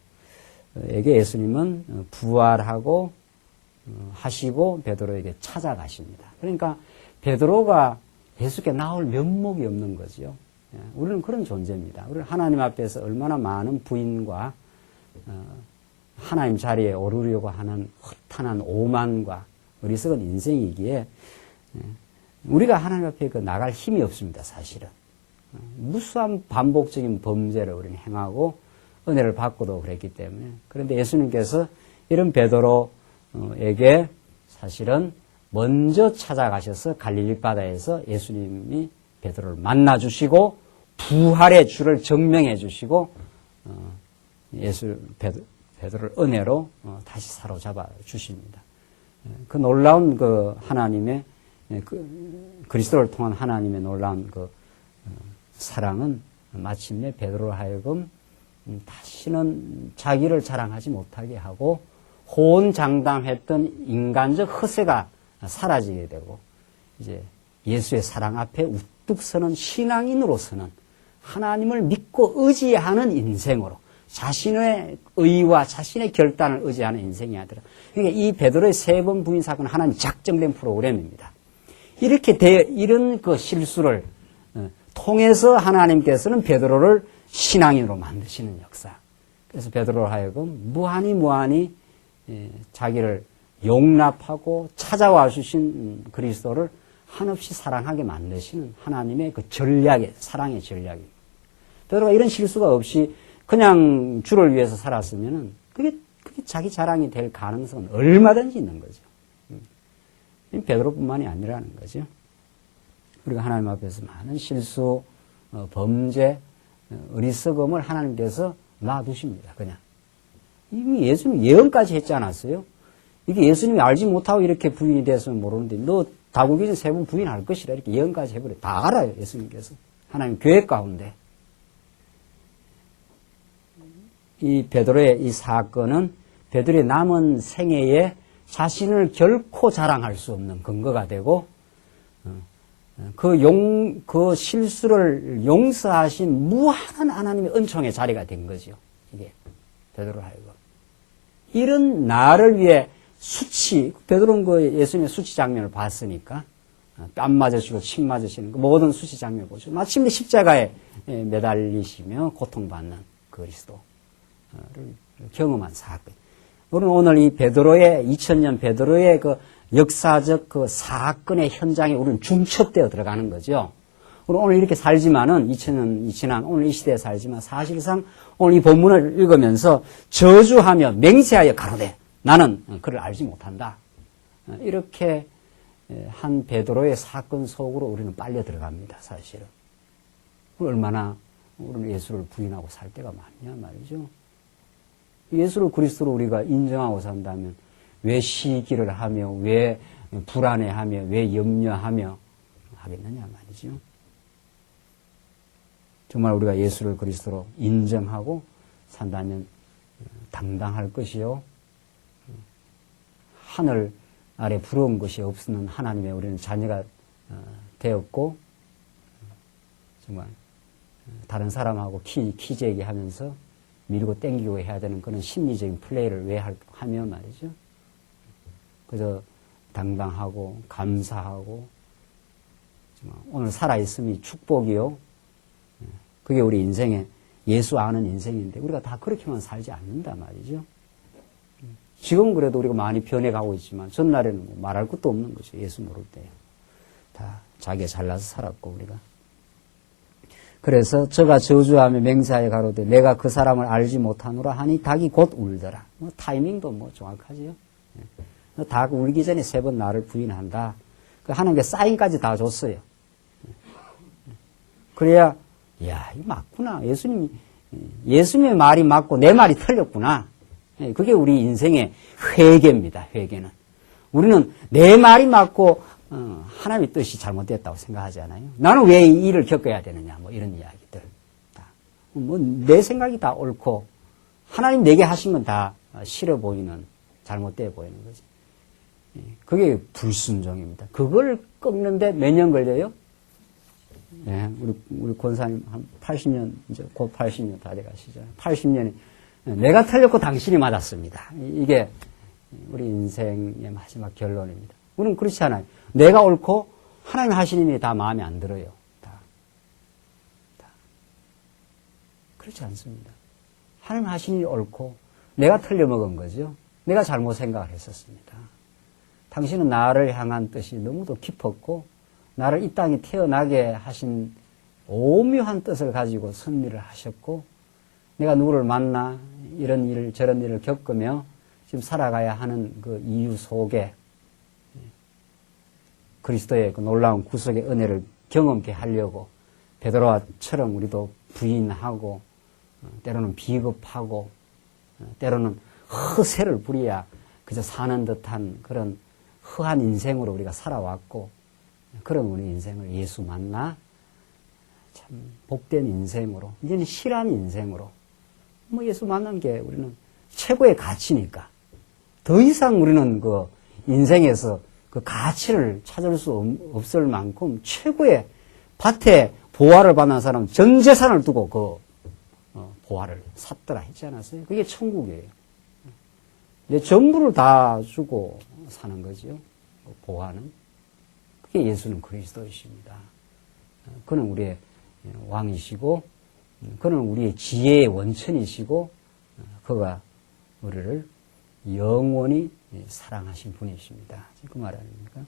예수님은 부활하고 하시고 베드로에게 찾아가십니다. 그러니까 베드로가 예수께 나올 면목이 없는 거죠. 우리는 그런 존재입니다. 우리는 하나님 앞에서 얼마나 많은 부인과 하나님 자리에 오르려고 하는 허탄한 오만과 어리석은 인생이기에 우리가 하나님 앞에 나갈 힘이 없습니다. 사실은. 무수한 반복적인 범죄를 우리는 행하고 은혜를 받고도 그랬기 때문에 그런데 예수님께서 이런 베드로에게 사실은 먼저 찾아가셔서 갈릴리 바다에서 예수님이 베드로를 만나 주시고 부활의 주를 증명해 주시고 베드로를 은혜로 다시 사로잡아 주십니다. 그 놀라운 그 하나님의 그리스도를 통한 하나님의 놀라운 그 사랑은 마침내 베드로로 하여금 다시는 자기를 자랑하지 못하게 하고 호언장담했던 인간적 허세가 사라지게 되고 이제 예수의 사랑 앞에 우뚝 서는 신앙인으로서는 하나님을 믿고 의지하는 인생으로 자신의 의와 자신의 결단을 의지하는 인생이 아니라 그러니까 이 베드로의 3번 부인 사건은 하나님 작정된 프로그램입니다. 이렇게 이런 그 실수를 통해서 하나님께서는 베드로를 신앙인으로 만드시는 역사. 그래서 베드로로 하여금 무한히 자기를 용납하고 찾아와 주신 그리스도를 한없이 사랑하게 만드시는 하나님의 그 사랑의 전략입니다. 베드로가 이런 실수가 없이 그냥 주를 위해서 살았으면은 그게 자기 자랑이 될 가능성은 얼마든지 있는 거죠. 베드로뿐만이 아니라는 거죠. 우리가 하나님 앞에서 많은 실수, 범죄, 어리석음을 하나님께서 놔두십니다. 그냥. 이미 예수님 예언까지 했지 않았어요? 이게 예수님이 알지 못하고 이렇게 부인이 돼서는 모르는데 너 다국이진 3번 부인할 것이라 이렇게 예언까지 해버려요. 다 알아요. 예수님께서. 하나님 계획 가운데. 이 베드로의 이 사건은 베드로의 남은 생애에 자신을 결코 자랑할 수 없는 근거가 되고 그 실수를 용서하신 무한한 하나님의 은총의 자리가 된 거죠. 이게 베드로 하여금 이런 나를 위해 베드로는 그 예수님의 수치 장면을 봤으니까 뺨 맞으시고 침 맞으시는 그 모든 수치 장면을 보죠. 마침내 십자가에 매달리시며 고통받는 그리스도를 경험한 사건. 우리는 오늘 이 베드로의 2000년 베드로의 그 역사적 그 사건의 현장에 우리는 중첩되어 들어가는 거죠. 우리 오늘 이렇게 살지만은 2000년 지난 오늘 이 시대에 살지만 사실상 오늘 이 본문을 읽으면서 저주하며 맹세하여 가로되 나는 그를 알지 못한다. 이렇게 한 베드로의 사건 속으로 우리는 빨려 들어갑니다. 사실은. 얼마나 우리는 예수를 부인하고 살 때가 많냐 말이죠. 예수를 그리스도로 우리가 인정하고 산다면 왜 시기를 하며 왜 불안해하며 왜 염려하며 하겠느냐 말이죠. 정말 우리가 예수를 그리스도로 인정하고 산다면 당당할 것이요 하늘 아래 부러운 것이 없는 하나님의 우리는 자녀가 되었고 정말 다른 사람하고 키재기하면서 밀고 땡기고 해야 되는 그런 심리적인 플레이를 왜 하며 말이죠. 그래서 당당하고 감사하고 오늘 살아있음이 축복이요. 그게 우리 인생의 예수 아는 인생인데 우리가 다 그렇게만 살지 않는다 말이죠. 지금 그래도 우리가 많이 변해가고 있지만 전날에는 뭐 말할 것도 없는 거죠. 예수 모를 때요. 다 자기가 잘나서 살았고 우리가. 그래서 저가 저주하며 맹세하여 가로되 내가 그 사람을 알지 못하노라 하니 닭이 곧 울더라. 뭐 타이밍도 뭐 정확하지요. 닭 울기 전에 3번 나를 부인한다. 그 하나님께 사인까지 다 줬어요. 그래야 이야 이거 맞구나. 예수님의 말이 맞고 내 말이 틀렸구나. 그게 우리 인생의 회개입니다. 회개는. 우리는 내 말이 맞고 하나님의 뜻이 잘못됐다고 생각하지 않아요? 나는 왜 이 일을 겪어야 되느냐, 뭐 이런 이야기들. 뭐 내 생각이 다 옳고 하나님 내게 하신 건 다 싫어 보이는, 잘못돼 보이는 거지. 그게 불순종입니다. 그걸 꺾는데 몇 년 걸려요? 네, 우리 권사님 한 80년, 이제 곧 80년 다 돼가시죠. 80년에 내가 틀렸고 당신이 맞았습니다. 이게 우리 인생의 마지막 결론입니다. 우리는 그렇지 않아요. 내가 옳고 하나님 하시는 일이 다 마음에 안 들어요. 다. 그렇지 않습니다. 하나님 하시는 일이 옳고 내가 틀려먹은 거죠. 내가 잘못 생각을 했었습니다. 당신은 나를 향한 뜻이 너무도 깊었고 나를 이 땅에 태어나게 하신 오묘한 뜻을 가지고 섭리를 하셨고 내가 누구를 만나 이런 일 저런 일을 겪으며 지금 살아가야 하는 그 이유 속에 그리스도의 그 놀라운 구속의 은혜를 경험케 하려고 베드로처럼 우리도 부인하고 때로는 비겁하고 때로는 허세를 부려야 그저 사는 듯한 그런 허한 인생으로 우리가 살아왔고 그런 우리 인생을 예수 만나 참 복된 인생으로 이제는 실한 인생으로 예수 만난 게 우리는 최고의 가치니까 더 이상 우리는 그 인생에서 그 가치를 찾을 수 없을 만큼 최고의 밭에 보화를 받는 사람은 전 재산을 두고 그 보화를 샀더라 했지 않았어요? 그게 천국이에요. 내 전부를 다 주고 사는 거죠. 보화는. 그게 예수는 그리스도이십니다. 그는 우리의 왕이시고 그는 우리의 지혜의 원천이시고 그가 우리를 영원히 사랑하신 분이십니다. 그 말 아닙니까?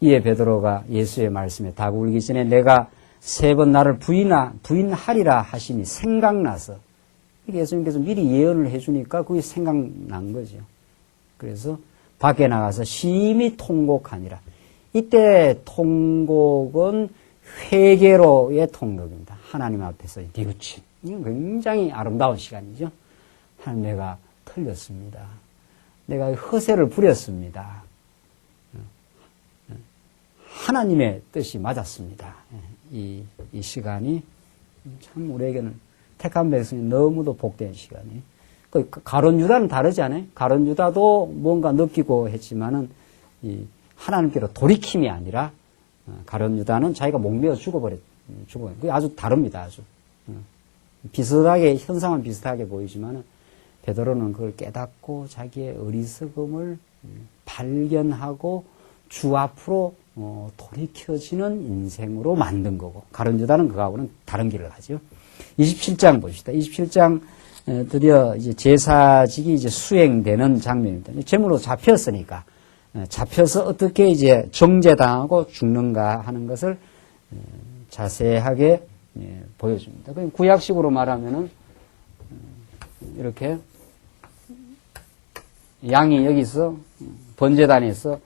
이에 베드로가 예수의 말씀에 답을 울기 전에 내가 3번 나를 부인하리라 하시니 생각나서 예수님께서 미리 예언을 해주니까 그게 생각난 거죠. 그래서 밖에 나가서 심히 통곡하니라. 이때 통곡은 회개로의 통곡입니다. 하나님 앞에서 뉘우침. 이건 굉장히 아름다운 시간이죠. 하나님 내가 틀렸습니다. 내가 허세를 부렸습니다. 하나님의 뜻이 맞았습니다. 이 시간이 참 우리에게는 택한 백성이 너무도 복된 시간이. 가룟 유다는 다르지 않아요? 가룟 유다도 뭔가 느끼고 했지만은 이 하나님께로 돌이킴이 아니라 가룟 유다는 자기가 목매어 죽어버려. 그게 아주 다릅니다. 아주 비슷하게 현상은 비슷하게 보이지만은 베드로는 그걸 깨닫고 자기의 어리석음을 발견하고 주 앞으로 돌이켜지는 인생으로 만든 거고 가룟 유다는 그하고는 다른 길을 가죠. 27장 봅시다. 27장 드디어 이제 제사직이 이제 수행되는 장면입니다. 제물로 잡혔으니까 잡혀서 어떻게 이제 정죄당하고 죽는가 하는 것을 자세하게 보여줍니다. 구약식으로 말하면은 이렇게 양이 여기서 번제단에서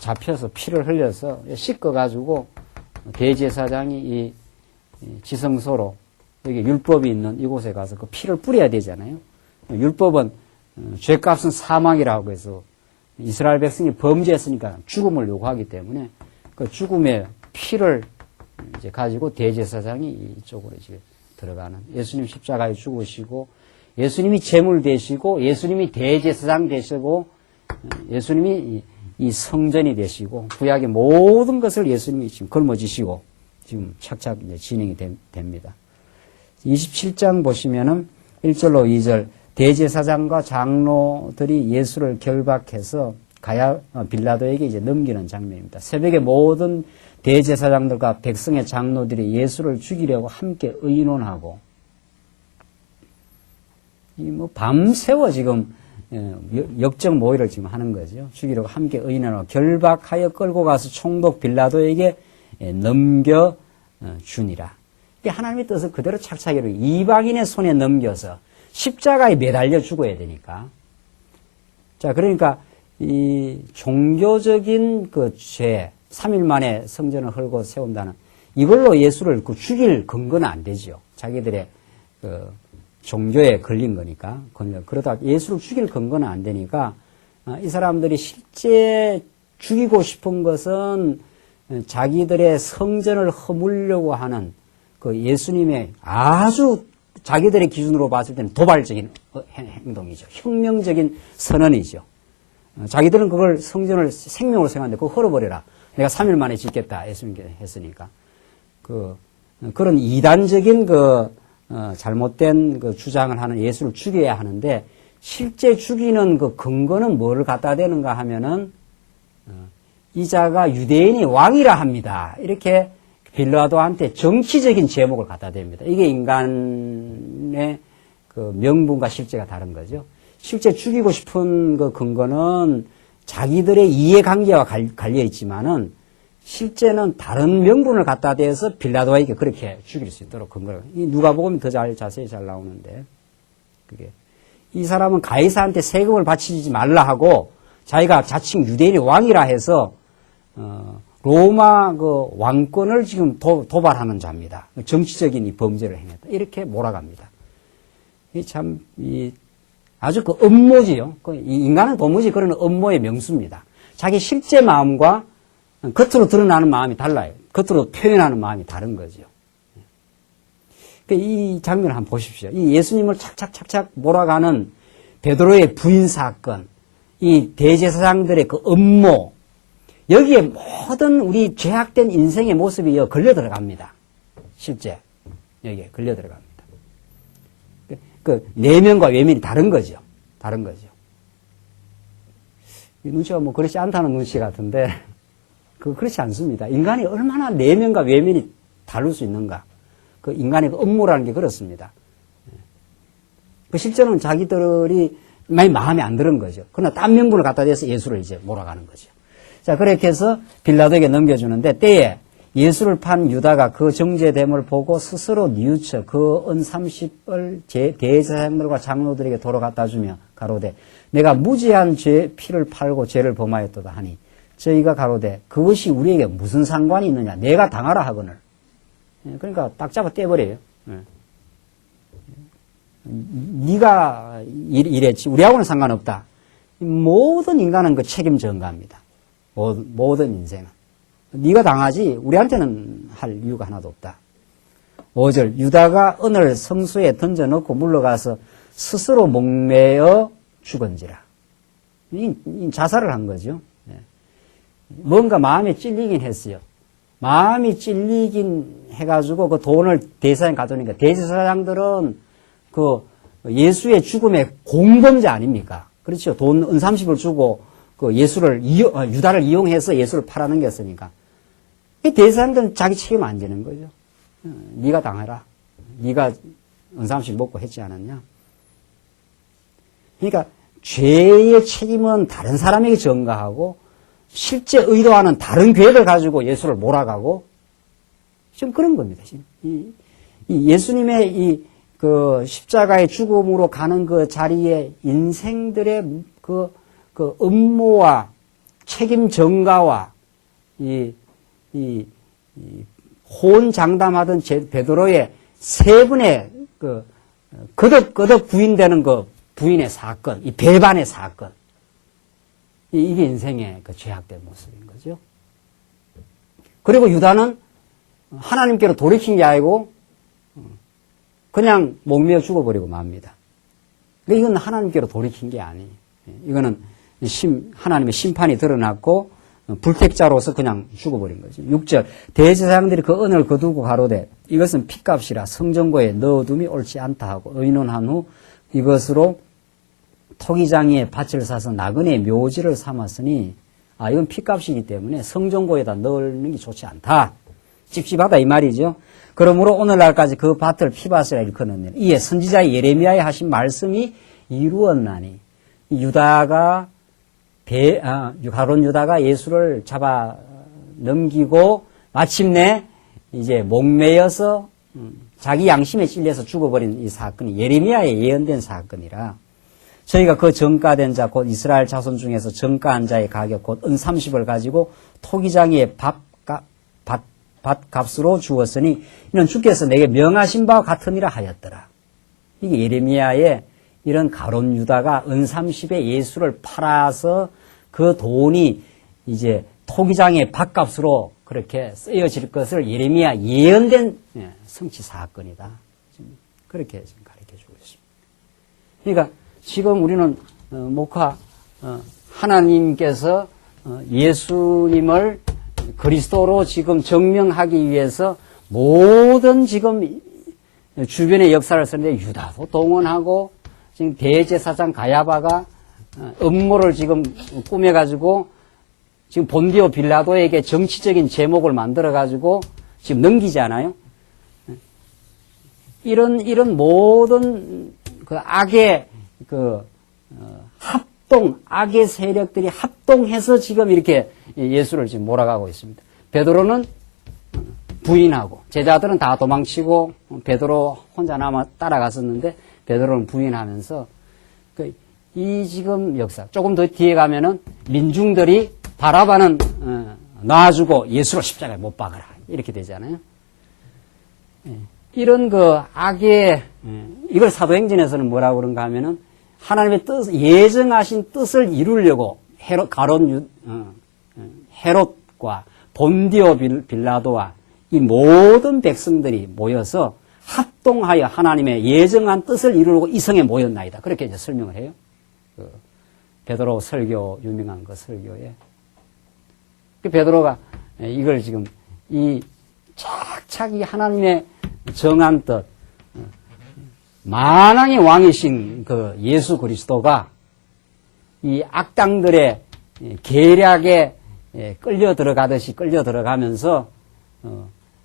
잡혀서 피를 흘려서 씻어가지고 대제사장이 이 지성소로 여기 율법이 있는 이곳에 가서 그 피를 뿌려야 되잖아요. 율법은 죄값은 사망이라고 해서 이스라엘 백성이 범죄했으니까 죽음을 요구하기 때문에 그 죽음의 피를 이제 가지고 대제사장이 이쪽으로 이제 들어가는 예수님 십자가에 죽으시고 예수님이 제물 되시고 예수님이 대제사장 되시고 예수님이 이 성전이 되시고 구약의 모든 것을 예수님이 지금 걸머지시고 지금 착착 이제 진행이 됩니다. 27장 보시면은 1절로 2절 대제사장과 장로들이 예수를 결박해서 빌라도에게 이제 넘기는 장면입니다. 새벽에 모든 대제사장들과 백성의 장로들이 예수를 죽이려고 함께 의논하고 밤새워 지금 역적 모의를 지금 하는 거죠. 죽이려고 함께 의논하고 결박하여 끌고 가서 총독 빌라도에게 넘겨 주니라. 하나님의 뜻을 그대로 착착이로 이방인의 손에 넘겨서 십자가에 매달려 죽어야 되니까. 자, 그러니까 이 종교적인 그 죄, 3일 만에 성전을 헐고 세운다는 이걸로 예수를 죽일 근거는 안 되죠. 자기들의 그 종교에 걸린 거니까. 그러다 예수를 죽일 근거는 안 되니까 이 사람들이 실제 죽이고 싶은 것은 자기들의 성전을 허물려고 하는 그 예수님의 아주 자기들의 기준으로 봤을 때는 도발적인 행동이죠. 혁명적인 선언이죠. 자기들은 그걸 성전을 생명으로 생각하는데 그거 헐어버려라. 내가 3일 만에 짓겠다. 예수님께서 했으니까. 그런 이단적인 잘못된 주장을 하는 예수를 죽여야 하는데 실제 죽이는 그 근거는 뭐를 갖다 대는가 하면은 이 자가 유대인이 왕이라 합니다. 이렇게 빌라도한테 정치적인 제목을 갖다 댑니다. 이게 인간의 그 명분과 실제가 다른 거죠. 실제 죽이고 싶은 그 근거는 자기들의 이해관계와 갈려 있지만은 실제는 다른 명분을 갖다 대서 빌라도에게 그렇게 죽일 수 있도록 근거를. 누가복음이 더 자세히 잘 나오는데 그게 이 사람은 가이사한테 세금을 바치지 말라 하고 자기가 자칭 유대인의 왕이라 해서 로마 그 왕권을 지금 도발하는 자입니다. 정치적인 이 범죄를 행했다. 이렇게 몰아갑니다. 아주 그 음모지요. 인간은 도무지 그런 음모의 명수입니다. 자기 실제 마음과 겉으로 드러나는 마음이 달라요. 겉으로 표현하는 마음이 다른 거죠. 이 장면을 한번 보십시오. 이 예수님을 착착착착 몰아가는 베드로의 부인 사건, 이 대제사장들의 그 음모, 여기에 모든 우리 죄악된 인생의 모습이 걸려 들어갑니다. 실제 여기에 걸려 들어갑니다. 그 내면과 외면이 다른 거죠. 다른 거죠. 이 눈치가 뭐 그렇지 않다는 눈치 같은데 그렇지 않습니다. 인간이 얼마나 내면과 외면이 다를 수 있는가. 그 인간의 그 업무라는 게 그렇습니다. 그 실제로는 자기들이 많이 마음에 안 드는 거죠. 그러나 딴 명분을 갖다 대서 예수를 이제 몰아가는 거죠. 자, 그렇게 해서 빌라도에게 넘겨주는데 때에 예수를 판 유다가 그 정죄됨을 보고 스스로 뉘우쳐 그 은 30을 대제사장들과 장로들에게 도로 갖다 주며 가로되 내가 무지한 피를 팔고 죄를 범하였도다 하니 저희가 가로되 그것이 우리에게 무슨 상관이 있느냐 내가 당하라 하거늘. 그러니까 딱 잡아 떼버려요. 네가 이랬지 우리하고는 상관없다. 모든 인간은 그 책임 전가합니다. 모든 인생은. 네가 당하지 우리한테는 할 이유가 하나도 없다. 5절 유다가 은을 성수에 던져놓고 물러가서 스스로 목매어 죽은지라. 자살을 한 거죠. 뭔가 마음에 찔리긴 했어요. 마음이 찔리긴 해가지고 그 돈을 대사장에 가져오니까 대제사장들은 그 예수의 죽음의 공범자 아닙니까? 그렇죠. 돈 은 30을 주고 그 유다를 이용해서 예수를 팔아넘겼으니까. 이 대제사장들은 자기 책임 안 지는 거죠. 네가 당해라. 네가 은 30 먹고 했지 않았냐. 그러니까 죄의 책임은 다른 사람에게 전가하고 실제 의도와는 다른 계획을 가지고 예수를 몰아가고 지금 그런 겁니다. 이 예수님의 그 십자가의 죽음으로 가는 그 자리에 인생들의 그 음모와 책임 전가와 호언장담하던 베드로의 세 분의 그 거듭 부인되는 그 부인의 사건, 이 배반의 사건. 이게 인생의 그 죄악된 모습인 거죠. 그리고 유다는 하나님께로 돌이킨 게 아니고 그냥 목매어 죽어버리고 맙니다. 이건 하나님께로 돌이킨 게 아니에요. 이거는 하나님의 심판이 드러났고 불택자로서 그냥 죽어버린 거죠. 6절 대제사장들이 그 은을 거두고 가로되 이것은 핏값이라 성전고에 넣어둠이 옳지 않다 하고 의논한 후 이것으로 토기장이의 밭을 사서 나그네의 묘지를 삼았으니 이건 핏값이기 때문에 성전고에다 넣는 게 좋지 않다. 찝찝하다 이 말이죠. 그러므로 오늘날까지 그 밭을 피밭이라 일컫느니라. 이에 선지자 예레미야에 하신 말씀이 이루었나니 유다가 가론 유다가 예수를 잡아 넘기고 마침내 이제 목매여서 자기 양심에 찔려서 죽어버린 이 사건이 예레미야에 예언된 사건이라 저희가 그 정가된 자 곧 이스라엘 자손 중에서 정가한 자의 가격 곧 은 30을 가지고 토기장의 밭값으로 주었으니 이는 주께서 내게 명하신 바와 같으니라 하였더라. 이게 예레미야의 이런 가론 유다가 은 30에 예수를 팔아서 그 돈이 이제 토기장의 밭값으로 그렇게 쓰여질 것을 예레미야 예언된 성취 사건이다. 그렇게 지금 가르쳐주고 있습니다. 그러니까 지금 우리는 하나님께서 예수님을 그리스도로 지금 증명하기 위해서 모든 지금 주변의 역사를 쓰는데 유다도 동원하고 지금 대제사장 가야바가 음모를 지금 꾸며가지고 지금 본디오 빌라도에게 정치적인 제목을 만들어가지고 지금 넘기잖아요. 이런 모든 그 악의 악의 세력들이 합동해서 지금 이렇게 예수를 지금 몰아가고 있습니다. 베드로는 부인하고 제자들은 다 도망치고 베드로 혼자 남아 따라갔었는데 베드로는 부인하면서 이 지금 역사 조금 더 뒤에 가면은 민중들이 바라바는 놔주고 예수를 십자가에 못 박아라. 이렇게 되잖아요. 이런 그 악의, 이걸 사도행전에서는 뭐라고 그런가 하면은 하나님의 뜻, 예정하신 뜻을 이루려고 헤롯과 본디오 빌라도와 이 모든 백성들이 모여서 합동하여 하나님의 예정한 뜻을 이루려고 이 성에 모였나이다. 그렇게 이제 설명을 해요. 그 베드로 설교, 유명한 그 설교에. 그 베드로가 이걸 지금 이 착착 이 하나님의 정한 뜻, 만왕의 왕이신 그 예수 그리스도가 이 악당들의 계략에 끌려 들어가듯이 끌려 들어가면서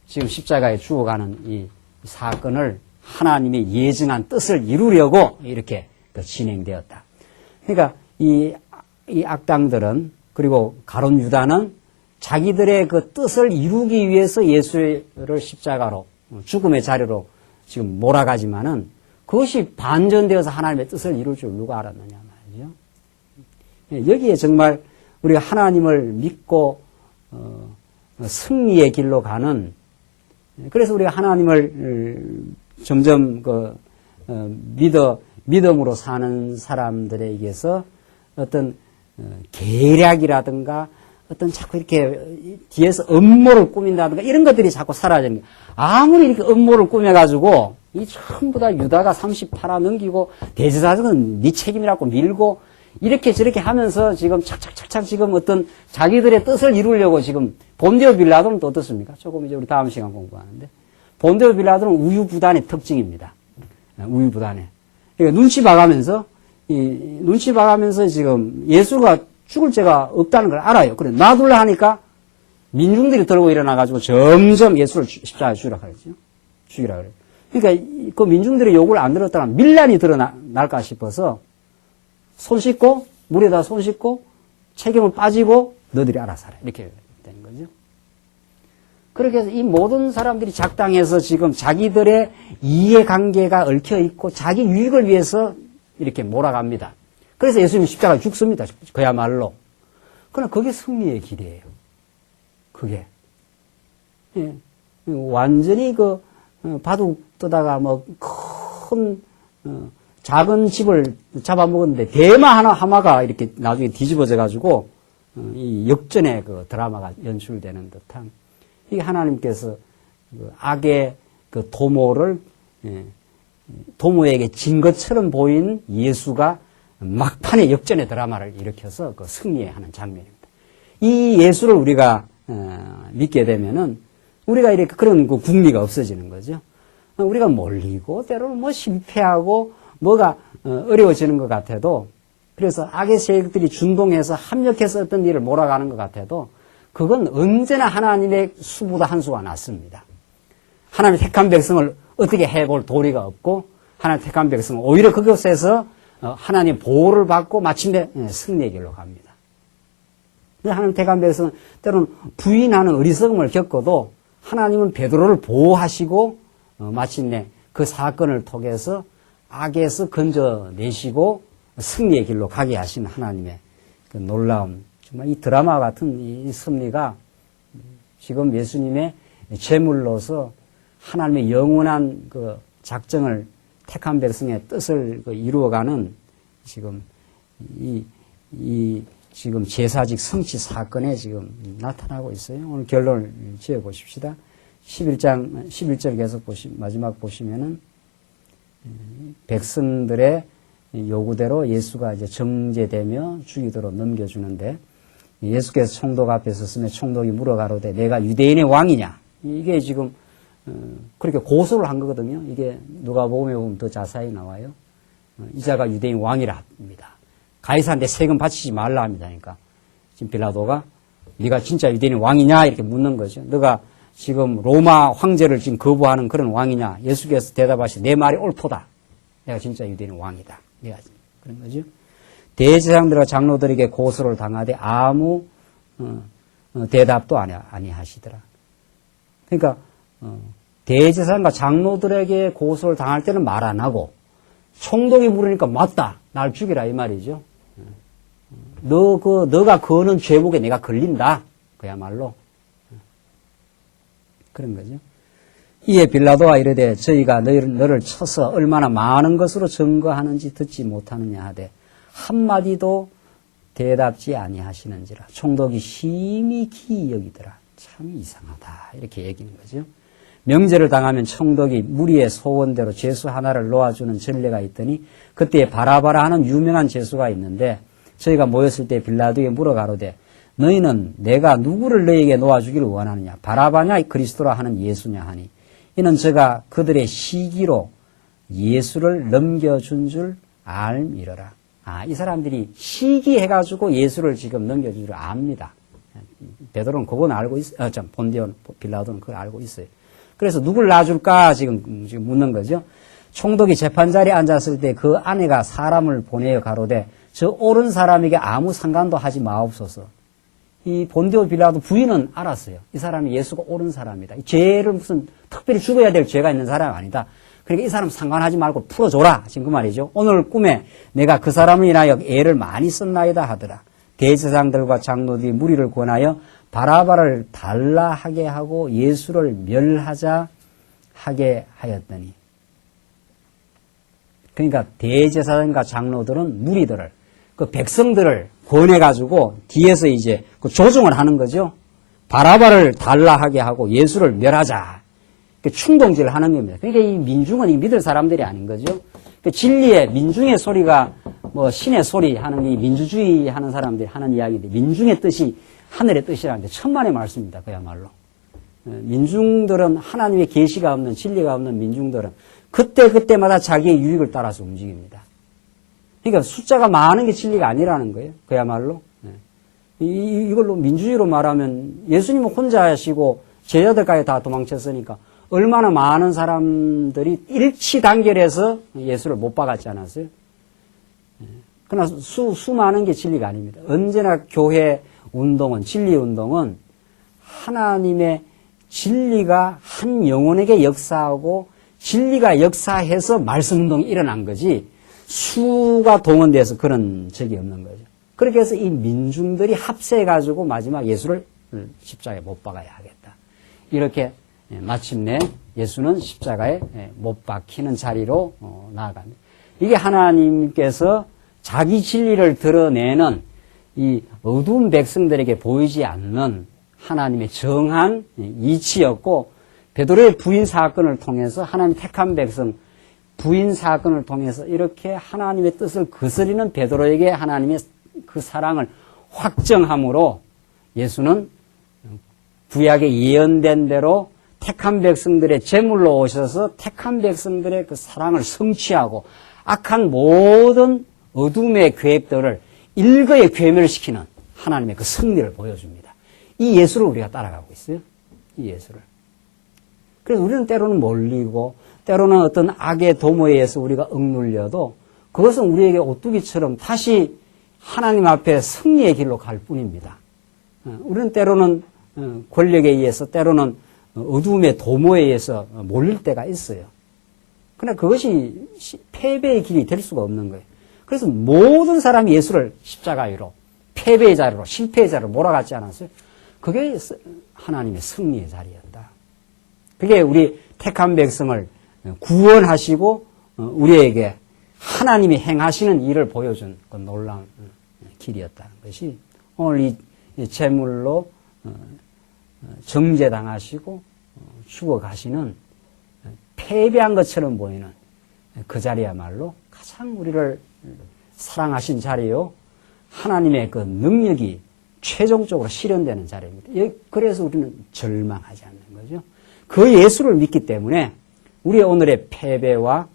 지금 십자가에 죽어가는 이 사건을 하나님의 예정한 뜻을 이루려고 이렇게 진행되었다. 그러니까 이 악당들은 그리고 가룟 유다는 자기들의 그 뜻을 이루기 위해서 예수를 십자가로 죽음의 자리로 지금 몰아가지만은 그것이 반전되어서 하나님의 뜻을 이룰 줄 누가 알았느냐 말이죠. 여기에 정말 우리가 하나님을 믿고 승리의 길로 가는, 그래서 우리가 하나님을 점점 믿음으로 사는 사람들에게서 어떤 계략이라든가 어떤 자꾸 이렇게 뒤에서 음모를 꾸민다든가 이런 것들이 자꾸 사라지는 거예요. 아무리 이렇게 음모를 꾸며가지고 이 전부 다 유다가 38화 넘기고 대제사장은 네 책임이라고 밀고 이렇게 저렇게 하면서 지금 착착착착 지금 어떤 자기들의 뜻을 이루려고 지금 본디오 빌라도는 또 어떻습니까? 조금 이제 우리 다음 시간 공부하는데 본디오 빌라도는 우유부단의 특징입니다. 우유부단의. 그러니까 눈치 봐가면서 지금 예수가 죽을 죄가 없다는 걸 알아요. 그래 놔둘라 하니까 민중들이 들고 일어나가지고 점점 예수를 십자가에 죽이라 그랬죠. 죽이라 그래요. 그러니까 그 민중들의 요구를 안 들었다면 밀란이 드러날까 싶어서 손 씻고 물에다 손 씻고 책임을 빠지고 너들이 알아서 하라 이렇게 되는 거죠. 그렇게 해서 이 모든 사람들이 작당해서 지금 자기들의 이해관계가 얽혀있고 자기 유익을 위해서 이렇게 몰아갑니다. 그래서 예수님이 십자가에 죽습니다. 그야말로. 그러나 그게 승리의 길이에요. 그게. 예. 완전히 바둑 뜨다가 큰 작은 집을 잡아먹었는데 대마 하마가 이렇게 나중에 뒤집어져 가지고 이 역전의 그 드라마가 연출되는 듯한, 이게 하나님께서 악의 그 도모를 도모에게 진 것처럼 보인 예수가 막판에 역전의 드라마를 일으켜서 그 승리하는 장면입니다. 이 예수를 우리가 믿게 되면은 우리가 이렇게 그런 그 궁리가 없어지는 거죠. 우리가 몰리고 때로는 실패하고 뭐가 어려워지는 것 같아도, 그래서 악의 세력들이 준동해서 합력해서 어떤 일을 몰아가는 것 같아도 그건 언제나 하나님의 수보다 한 수가 낫습니다. 하나님의 택한 백성을 어떻게 해볼 도리가 없고 하나님의 택한 백성은 오히려 그곳에서 하나님의 보호를 받고 마침내 승리의 길로 갑니다. 하나님 택한 백성은 때로는 부인하는 어리석음을 겪어도 하나님은 베드로를 보호하시고 마침내 그 사건을 통해서 악에서 건져내시고 승리의 길로 가게 하신 하나님의 그 놀라운, 정말 이 드라마 같은 이 승리가 지금 예수님의 제물로서 하나님의 영원한 그 작정을, 택한 백성의 뜻을 이루어가는 지금 지금 제사직 성취 사건에 지금 나타나고 있어요. 오늘 결론을 지어 보십시다. 11절 계속 마지막 보시면은 백성들의 요구대로 예수가 이제 정죄되며 죽이도록 넘겨주는데, 예수께서 총독 앞에 섰으며 총독이 물어가로되 내가 유대인의 왕이냐? 이게 지금 그렇게 고소를 한 거거든요. 이게 누가복음에 보면 더 자세히 나와요. 이자가 유대인 왕이라 합니다. 가이사한테 세금 바치지 말라 합니다. 그러니까 지금 빌라도가 네가 진짜 유대인 왕이냐 이렇게 묻는 거죠. 너가 지금 로마 황제를 지금 거부하는 그런 왕이냐? 예수께서 대답하시 내 말이 옳도다. 내가 진짜 유대인 왕이다. 내가 그런 거죠. 대제사장들과 장로들에게 고소를 당하되 아무 대답도 아니하시더라. 그러니까 대제사장과 장로들에게 고소를 당할 때는 말 안 하고 총독이 물으니까 맞다. 날 죽이라 이 말이죠. 너가 거는 죄목에 내가 걸린다. 그야말로 그런 거죠. 이에 빌라도가 이르되 저희가 너를 쳐서 얼마나 많은 것으로 증거하는지 듣지 못하느냐 하되 한마디도 대답지 아니하시는지라. 총독이 심히 기이 여기더라. 참 이상하다. 이렇게 얘기하는 거죠. 명제를 당하면 총독이 무리의 소원대로 죄수 하나를 놓아주는 전례가 있더니 그때 바라바라 하는 유명한 죄수가 있는데 저희가 모였을 때 빌라도에게 물어가로되 너희는 내가 누구를 너희에게 놓아주기를 원하느냐 바라바냐 그리스도라 하는 예수냐 하니 이는 저가 그들의 시기로 예수를 넘겨준 줄 알미러라. 이 사람들이 시기해가지고 예수를 지금 넘겨준 줄 압니다. 베드로는 그건 알고 있어요. 본디온 빌라도는 그걸 알고 있어요. 그래서 누굴 놔줄까 지금 묻는 거죠. 총독이 재판자리에 앉았을 때 그 아내가 사람을 보내어 가로되 저 옳은 사람에게 아무 상관도 하지 마옵소서. 이 본디오 빌라도 부인은 알았어요. 이 사람이 예수가 옳은 사람이다. 죄를 무슨 특별히 죽어야 될 죄가 있는 사람이 아니다. 그러니까 이 사람 상관하지 말고 풀어줘라. 지금 그 말이죠. 오늘 꿈에 내가 그 사람을 인하여 애를 많이 썼나이다 하더라. 대제사장들과 장로들이 무리를 권하여 바라바를 달라하게 하고 예수를 멸하자 하게 하였더니 그러니까 대제사장과 장로들은 무리들을 그 백성들을 권해가지고 뒤에서 이제 그 조종을 하는 거죠. 바라바를 달라하게 하고 예수를 멸하자. 충동질을 하는 겁니다. 그러니까 이 민중은 이 믿을 사람들이 아닌 거죠. 진리의 민중의 소리가 뭐 신의 소리 하는 이 민주주의 하는 사람들이 하는 이야기인데 민중의 뜻이 하늘의 뜻이라는데 천만의 말씀입니다. 그야말로. 민중들은 하나님의 계시가 없는 진리가 없는 민중들은 그때마다 자기의 유익을 따라서 움직입니다. 그러니까 숫자가 많은 게 진리가 아니라는 거예요. 그야말로. 이걸로 민주주의로 말하면 예수님은 혼자 하시고 제자들까지 다 도망쳤으니까 얼마나 많은 사람들이 일치단결해서 예수를 못 박았지 않았어요? 그러나 수많은 게 진리가 아닙니다. 언제나 교회 운동은, 진리 운동은 하나님의 진리가 한 영혼에게 역사하고 진리가 역사해서 말씀 운동이 일어난 거지 수가 동원돼서 그런 적이 없는 거죠. 그렇게 해서 이 민중들이 합세해가지고 마지막 예수를 십자가에 못 박아야 하겠다. 이렇게 마침내 예수는 십자가에 못 박히는 자리로 나아갑니다. 이게 하나님께서 자기 진리를 드러내는 이 어두운 백성들에게 보이지 않는 하나님의 정한 이치였고 베드로의 부인 사건을 통해서 하나님 택한 백성 부인 사건을 통해서 이렇게 하나님의 뜻을 거스리는 베드로에게 하나님의 그 사랑을 확정함으로 예수는 구약에 예언된 대로 택한 백성들의 제물로 오셔서 택한 백성들의 그 사랑을 성취하고 악한 모든 어둠의 계획들을 일거에 괴멸시키는 하나님의 그 승리를 보여줍니다. 이 예수를 우리가 따라가고 있어요. 이 예수를. 그래서 우리는 때로는 몰리고 때로는 어떤 악의 도모에 의해서 우리가 억눌려도 그것은 우리에게 오뚜기처럼 다시 하나님 앞에 승리의 길로 갈 뿐입니다. 우리는 때로는 권력에 의해서 때로는 어두움의 도모에 의해서 몰릴 때가 있어요. 그러나 그것이 패배의 길이 될 수가 없는 거예요. 그래서 모든 사람이 예수를 십자가 위로 패배의 자리로 실패의 자리로 몰아갔지 않았어요? 그게 하나님의 승리의 자리였다. 그게 우리 택한 백성을 구원하시고 우리에게 하나님이 행하시는 일을 보여준 그 놀라운 길이었다는 것이 오늘 이 제물로 정죄당하시고 죽어가시는 패배한 것처럼 보이는 그 자리야말로 가장 우리를 사랑하신 자리요. 하나님의 그 능력이 최종적으로 실현되는 자리입니다. 그래서 우리는 절망하지 않는 거죠. 그 예수를 믿기 때문에 우리의 오늘의 패배와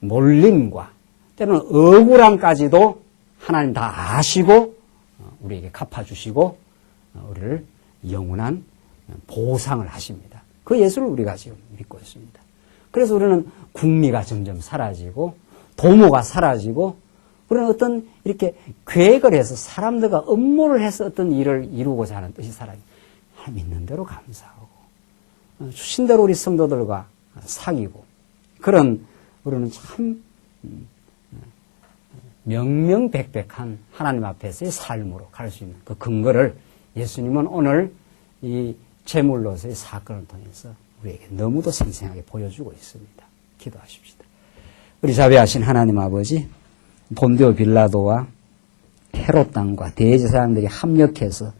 몰림과 때로는 억울함까지도 하나님 다 아시고 우리에게 갚아주시고 우리를 영원한 보상을 하십니다. 그 예수를 우리가 지금 믿고 있습니다. 그래서 우리는 궁리가 점점 사라지고 도모가 사라지고 우리는 어떤 이렇게 계획을 해서 사람들과 음모를 해서 어떤 일을 이루고자 하는 뜻이 사라지고 믿는 대로 감사하고 주신 대로 우리 성도들과 사귀고 그런 우리는 참 명명백백한 하나님 앞에서의 삶으로 갈 수 있는 그 근거를 예수님은 오늘 이 제물로서의 사건을 통해서 우리에게 너무도 생생하게 보여주고 있습니다. 기도하십시다. 우리 자비하신 하나님 아버지, 본디오 빌라도와 헤롯 왕과 대제사장들이 합력해서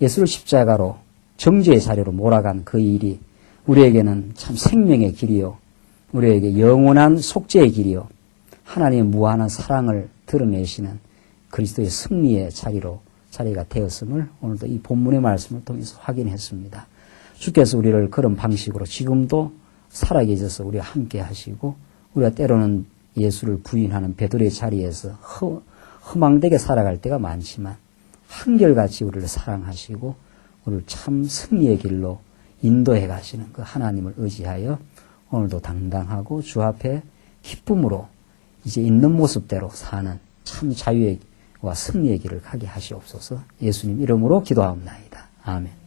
예수를 십자가로 정죄의 자리로 몰아간 그 일이 우리에게는 참 생명의 길이요, 우리에게 영원한 속죄의 길이요, 하나님의 무한한 사랑을 드러내시는 그리스도의 승리의 자리가 되었음을 오늘도 이 본문의 말씀을 통해서 확인했습니다. 주께서 우리를 그런 방식으로 지금도 살아계셔서 우리와 함께 하시고, 우리가 때로는 예수를 부인하는 베드로의 자리에서 허망되게 살아갈 때가 많지만 한결같이 우리를 사랑하시고 우리를 참 승리의 길로 인도해 가시는 그 하나님을 의지하여 오늘도 당당하고 주 앞에 기쁨으로 이제 있는 모습대로 사는 참 자유와 승리의 길을 가게 하시옵소서. 예수님 이름으로 기도하옵나이다. 아멘.